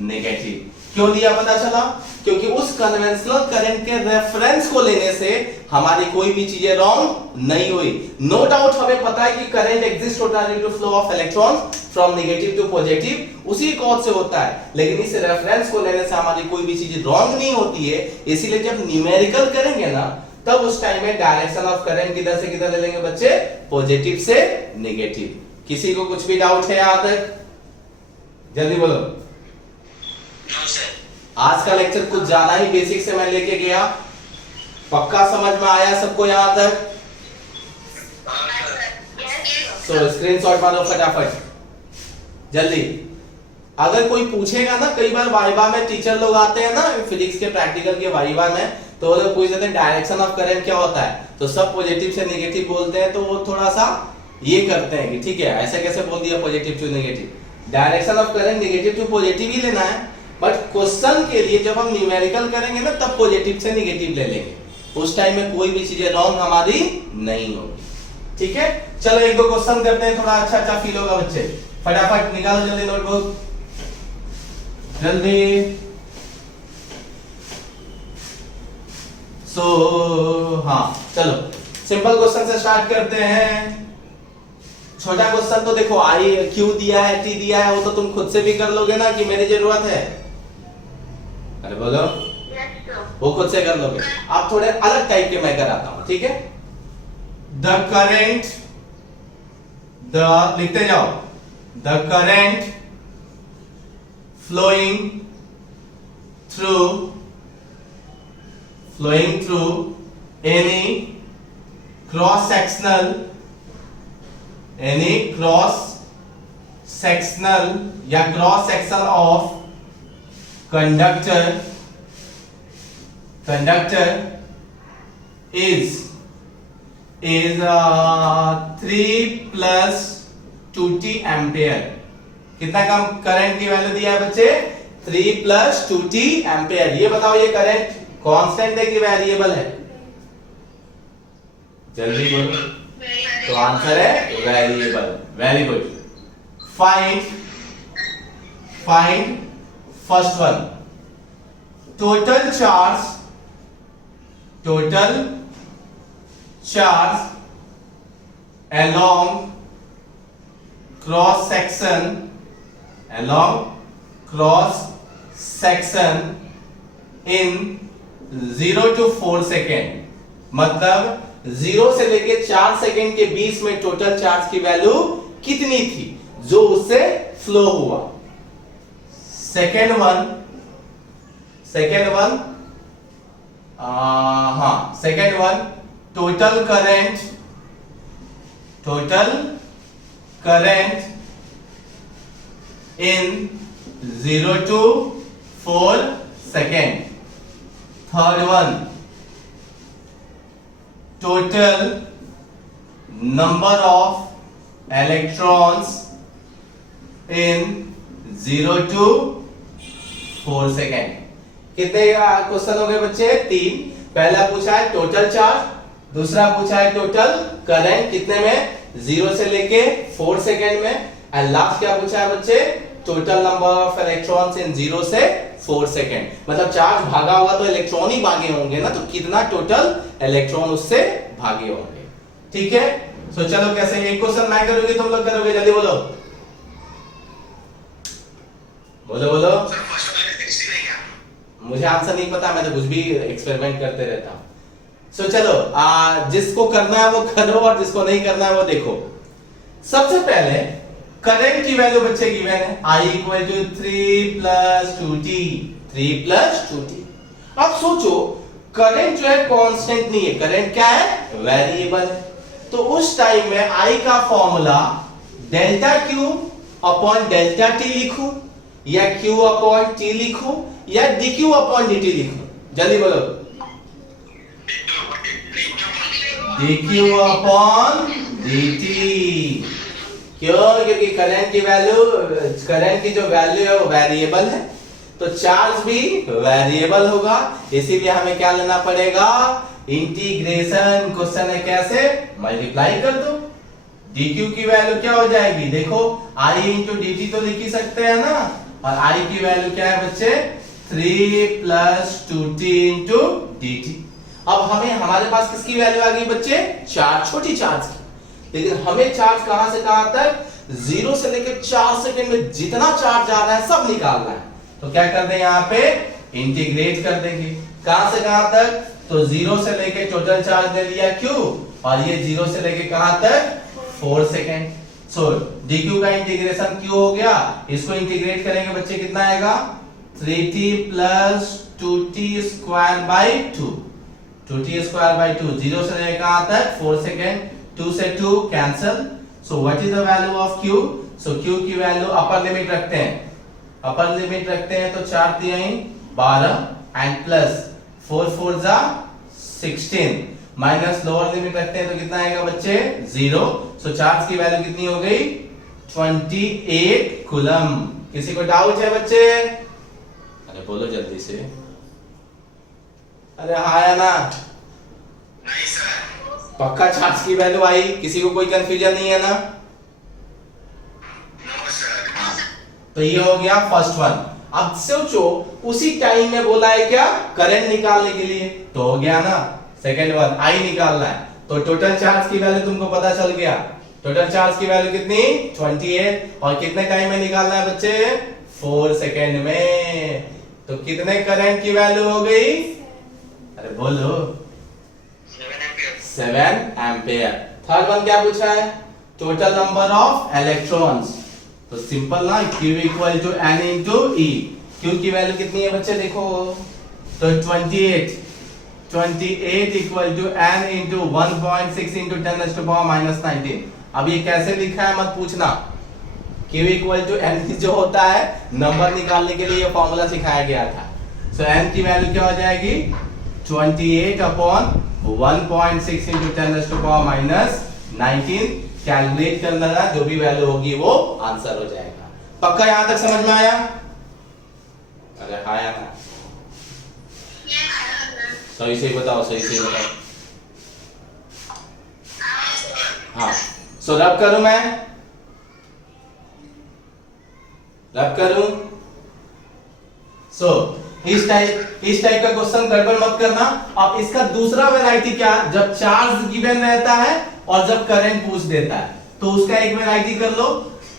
नेगेटिव। क्यों दिया पता चला? क्योंकि उस कन्वेंशनल करंट के रेफरेंस को लेने से हमारी कोई भी चीजें रॉन्ग नहीं हुई। नो डाउट हमें पता है कि करंट एग्जिस्ट होता है due to flow of electron from negative to positive, उसी कॉज से होता है, लेकिन इस रेफरेंस को लेने से हमारी कोई भी चीज रॉन्ग नहीं होती है। इसीलिए जब न्यूमेरिकल करेंगे ना, तब उस टाइम में डायरेक्शन ऑफ करंट किधर से किधर ले लेंगे बच्चे? पॉजिटिव से नेगेटिव। किसी को कुछ भी डाउट है यहां तक? जल्दी बोलो। No sir. आज का लेक्चर कुछ ज्यादा ही बेसिक से मैं लेके गया, पक्का समझ में आया सबको यहां तक? तो स्क्रीनशॉट मारो फटाफट जल्दी। अगर कोई पूछेगा ना, कई बार वाइवा में टीचर लोग आते हैं ना, फिजिक्स के प्रैक्टिकल के वाइवा में, तो वो लोग पूछ देते हैं डायरेक्शन ऑफ करंट क्या होता है, तो सब पॉजिटिव से नेगेटिव बोलते हैं, तो वो थोड़ा सा ये करते हैं कि ठीक है ऐसे कैसे बोल दिया positive to negative. Direction of current negative to positive ही लेना है, बट क्वेश्चन के लिए जब हम न्यूमेरिकल करेंगे ना, तब पॉजिटिव से नेगेटिव ले लेंगे। उस टाइम में कोई भी चीजें रॉन्ग हमारी नहीं होगी। ठीक है, चलो एक दो क्वेश्चन करते हैं, थोड़ा अच्छा फील होगा बच्चे। फटाफट निकालो जल्दी नोटबुक, जल्दी। हाँ चलो सिंपल क्वेश्चन से स्टार्ट करते हैं। छोटा क्वेश्चन तो देखो, आई क्यू दिया है, टी दिया है, वो तो तुम खुद से भी कर लोगे ना, कि मेरी जरूरत है? अरे बोलो, वो खुद से कर लोगे। आप थोड़े अलग टाइप के मैं कराता हूं, ठीक है? द करेंट, लिखते जाओ, the current flowing through any cross sectional any cross sectional या cross section of conductor is 3 plus 2t ampere. कितना कम करंट की वैल्यू दिया है बच्चे? 3 plus 2t एम्पियर। ये बताओ ये करंट कांस्टेंट है कि वेरिएबल है? जल्दी बोलो। तो आंसर है variable. Very good. Find first one, total charge along cross section in 0 to 4 second. मतलब 0 से लेके 4 सेकेंड के बीच में टोटल चार्ज की वैल्यू कितनी थी जो उससे फ्लो हुआ। Second one total current in 0 to 4 second. Third one total number of electrons in 0 to 4 second. कितने क्वेश्चन हो गए बच्चे? 3। पहला पूछा है टोटल चार्ज, दूसरा पूछा है टोटल करंट कितने में? 0 से लेके 4 सेकेंड में, एंड लास्ट क्या पूछा है बच्चे? Total number of electrons in 0 से 4 सेकेंड। मतलब चार्ज भागा होगा तो इलेक्ट्रॉन ही भागे होंगे ना, तो कितना टोटल इलेक्ट्रॉन उससे भागे होंगे। ठीक है, तो चलो कैसे एक क्वेश्चन मैं करूंगी, तुम लोग करोगे, जल्दी बोलो। सर फर्स्ट वाले 60 नहीं है। मुझे आंसर नहीं पता, मैं तो कुछ भी एक्सपेरिमेंट करते रहता हूं। सो चलो जिसको करना है वो करो और जिसको नहीं करना है वो देखो। सबसे पहले करंट की वैल्यू बच्चे गिवन है, I equal to 3 plus 2t। अब सोचो करंट जो है कांस्टेंट नहीं है, करंट क्या है? वेरिएबल है। तो उस टाइम में I का formula delta Q upon delta T लिखूं या Q अपॉन T लिखूं या dQ अपॉन dt लिखूं? जल्दी बोलो। dQ upon dt। क्यों? क्योंकि करंट की जो वैल्यू है वो वेरिएबल है, तो चार्ज भी वेरिएबल होगा, इसीलिए हमें क्या लेना पड़ेगा? इंटीग्रेशन। क्वेश्चन है कैसे? मल्टीप्लाई कर दो। dQ की वैल्यू क्या हो जाएगी? देखो I इंटू dt तो लिख ही सकते हैं ना, और I की वैल्यू क्या है बच्चे? 3 plus 2t इंटू dt। अब हमारे पास किसकी वैल्यू आ गई बच्चे? चार्ज, छोटी चार्ज की। लेकिन हमें चार्ज कहां से कहां तक? 0 से लेकर 4 सेकंड में जितना चार्ज आ रहा है सब निकालना है। तो क्या कर दें? यहाँ पे इंटीग्रेट कर देंगे। कहां से कहां तक? तो 0 से लेकर टोटल चार्ज ले लिया Q, और ये 0 से लेकर कहां तक? 4 सेकंड। सो dQ का इंटीग्रेशन Q हो गया, इसको इंटीग्रेट करेंगे बच्चे कितना आएगा? 3t plus 2t square by 2। 2t square by 2, 0 से लेकर कहां तक? 4 सेकंड। 2 से 2 cancel. So what is the value of Q? So Q की वैल्यू अपर लिमिट रखते हैं, तो 4 दिए 12 एंड प्लस 4 4 जा 16 माइनस लोअर लिमिट रखते हैं तो कितना आएगा बच्चे? 0। सो चार्ज की वैल्यू कितनी हो गई? 28 कूलम। किसी को डाउट है बच्चे? अरे बोलो जल्दी से। अरे हाँ या ना? नहीं सर। पक्का चार्ज की वैल्यू आई? किसी को कोई कंफ्यूजन नहीं है ना? No sir. तो ये हो गया फर्स्ट वन। अब सोचो उसी टाइम में बोला है क्या? करंट निकालने के लिए, तो हो गया ना सेकंड वन, I निकालना है। तो टोटल चार्ज की वैल्यू तुमको पता चल गया। टोटल चार्ज की वैल्यू कितनी? 28। और कितने टाइम में निकालना है बच्चे? 4 सेकंड में। तो कितने करंट की वैल्यू हो गई? अरे बोलो। 7 एम्पियर। थर्ड वन क्या पूछा है? Total number of electrons. तो सिंपल ना, Q equal to N into E। Q की वैल्यू कितनी है बच्चे? देखो तो 28 equal to N into 1.6 into 10⁻⁻⁹। अब ये कैसे लिखा है मत पूछना। Q इक्वल टू n जो होता है नंबर निकालने के लिए ये फॉर्मूला सिखाया गया था। सो n की वैल्यू क्या हो जाएगी 28 अपॉन 1.6 इंटू 10⁻⁻19। कैलकुलेट कर लेना, जो भी वैल्यू होगी वो आंसर हो जाएगा। पक्का यहां तक समझ में आया? अरे आया ना? सही से बताओ, सही से बताओ। हाँ, सो रब करूं मैं, रब करूं। सो इस टाइप का क्वेश्चन गड़बड़ मत करना। अब इसका दूसरा वैरायटी क्या, जब चार्ज गिवन रहता है और जब करंट पूछ देता है तो उसका एक वैरायटी कर लो,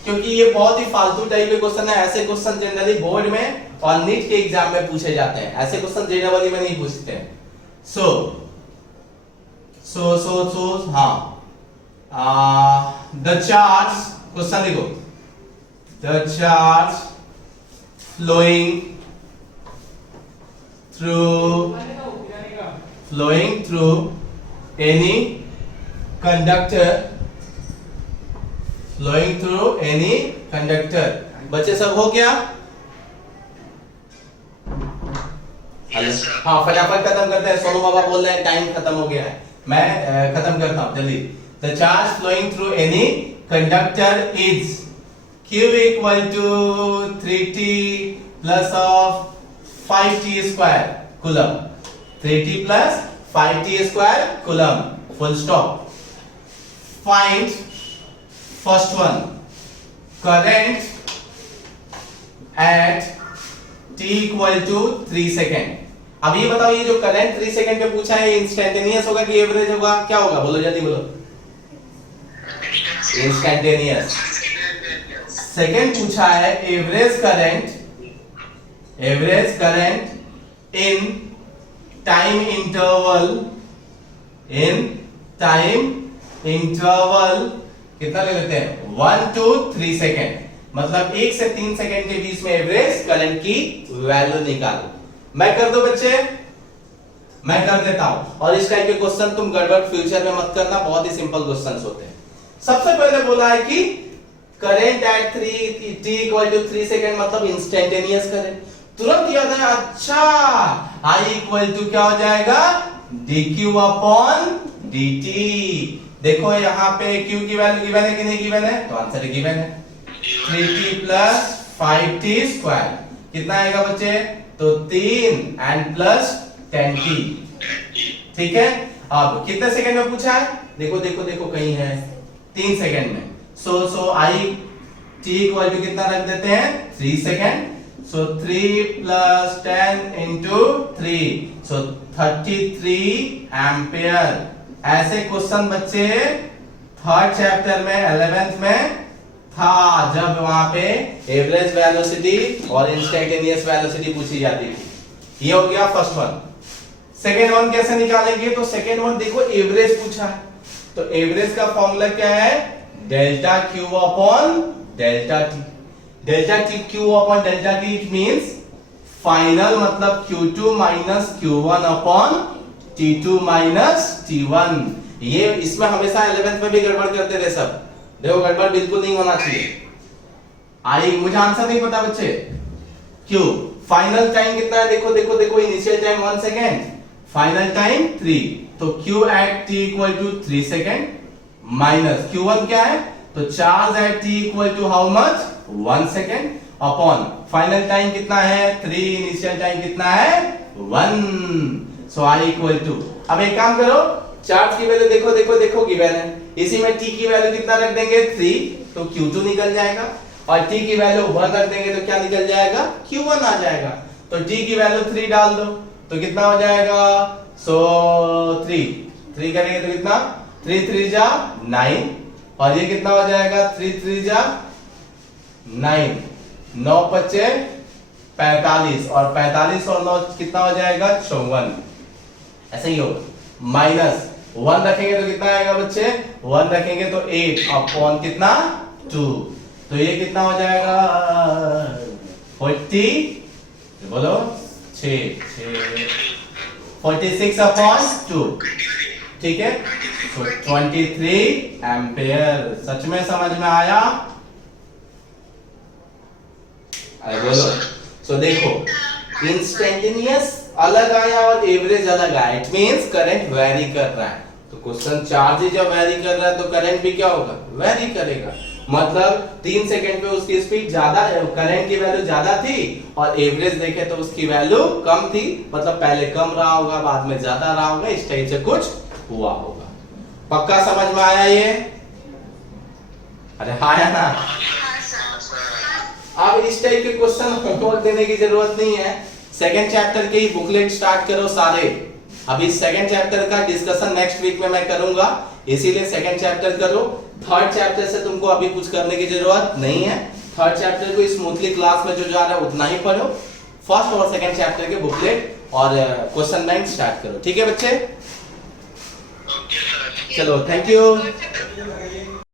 क्योंकि ये बहुत ही फालतू टाइप के क्वेश्चन है। ऐसे क्वेश्चन जनरली बोर्ड में और नीट के एग्जाम में पूछे जाते हैं, ऐसे क्वेश्चन जेईई में नहीं पूछते हैं। द चार्ज, क्वेश्चन लिखो, the charge flowing through any conductor, बच्चे सब हो गया? Yes, sir. हाँ, फटाफट खत्म करते हैं। सोनू बाबा बोल रहे हैं टाइम खत्म हो गया है, मैं खत्म करता हूं जल्दी। The charge flowing through any conductor is Q equal to 3t plus of 5t square coulomb, 3t plus 5t square coulomb, full stop. Find first one, current at t equal to 3 second. अब ये बताओ, ये जो current 3 second पे पूछा है, instantaneous होगा कि एवरेज होगा, क्या होगा? बोलो जल्दी बोलो। इंस्टेंटेनियस। सेकेंड पूछा है average current in time interval कितना ले लेते हैं 1 to 3 सेकेंड, मतलब 1 से 3 सेकेंड के बीच में एवरेज करंट की वैल्यू निकालो। मैं कर दो बच्चे, मैं कर देता हूं। और इस टाइप के क्वेश्चन तुम गड़बड़ फ्यूचर में मत करना, बहुत ही सिंपल क्वेश्चंस होते हैं। सबसे पहले बोला है कि current at 3t equal to 3 second, मतलब इंस्टेंटेनियस करंट। तुरंत याद है, अच्छा I इक्वल टू क्या हो जाएगा dq अपॉन dt। देखो यहाँ पे q की वैल्यू गिवन है कि नहीं गिवन है, तो आंसर गिवन है 3t प्लस 5t स्क्वायर। कितना आएगा बच्चे? तो 3 एंड प्लस 10t। ठीक है, अब कितने सेकंड में पूछा है? देखो देखो देखो, कहीं है 3 सेकंड में। सो I t इक्वल टू कितना रख देते हैं 3 सेकंड। सो 3 प्लस 10 इंटू 3, सो 33 एम्पियर। ऐसे क्वेश्चन बच्चे थर्ड चैप्टर में 11th में था, जब वहां पे एवरेज वेलोसिटी और इंस्टेंटेनियस वेलोसिटी पूछी जाती थी। ये हो गया फर्स्ट वन। सेकेंड वन कैसे निकालेंगे? तो सेकेंड वन देखो एवरेज पूछा है, तो एवरेज का फॉर्मूला क्या है? Delta Q upon delta T. Delta T Q upon delta T, it means final मतलब Q2 minus Q1 upon T2 minus T1। ये इसमें हमेशा 11th में भी गड़बड़ करते थे सब। देखो गड़बड़ बिल्कुल नहीं होना चाहिए। आई मुझे आंसर नहीं पता बच्चे। क्यों? फाइनल टाइम कितना है? देखो देखो देखो, initial time 1 second, final time 3, तो Q at t equal to 3 second minus Q1 क्या है? तो charge at t equal to how much 1 second upon final time कितना है 3, इनिशियल टाइम कितना है 1। सो I इक्वल टू, अब एक काम करो, चार्ज की वैल्यू देखो देखो देखो गिवन है, इसी में t की वैल्यू कितना रख देंगे 3, तो Q2 निकल जाएगा, और t की वैल्यू 1 रख देंगे तो क्या निकल जाएगा Q1 आ जाएगा। तो t की वैल्यू 3 डाल दो तो कितना हो जाएगा, सो 3 करेंगे तो कितना 3 3 जा 9, और ये कितना हो जाएगा 3 3 जा 9, 9 बचे 45, और 45 और 9 कितना हो जाएगा 54। ऐसे ही होगा। माइनस 1 रखेंगे तो कितना आएगा बच्चे, 1 रखेंगे तो 8 अपॉन कितना 2, तो ये कितना हो जाएगा 40, बोलो 6 46 अपॉन 2। ठीक है, तो 23 एम्पेयर। सच में समझ में आया? अरे बोलो। तो देखो, इंस्टेंटेनियस अलग आया और एवरेज अलग आया, इट मींस करंट वेरी कर रहा है। तो क्वेश्चन चार्ज ही जब वेरी कर रहा है तो करंट भी क्या होगा, वेरी करेगा। मतलब 3 सेकंड पे उसकी स्पीड ज्यादा, करंट की वैल्यू ज्यादा थी, और एवरेज देखे तो उसकी वैल्यू कम थी, मतलब पहले कम रहा होगा बाद में ज्यादा रहा होगा, इस टाइप से कुछ हुआ होगा। पक्का समझ में आया ये? अरे आया ना? अब इस टाइप के क्वेश्चन होमवर्क देने की जरूरत नहीं है, सेकंड चैप्टर के ही बुकलेट स्टार्ट करो सारे। अभी सेकंड चैप्टर का डिस्कशन नेक्स्ट वीक में मैं करूंगा, इसीलिए सेकंड चैप्टर करो। थर्ड चैप्टर से तुमको अभी कुछ करने की जरूरत नहीं है, थर्ड चैप्टर को स्मूथली क्लास में जो जा रहा है उतना ही पढ़ो। फर्स्ट और सेकंड चैप्टर के बुकलेट और क्वेश्चन बैंक स्टार्ट करो, ठीक है बच्चे? Okay sir. चलो, थैंक यू।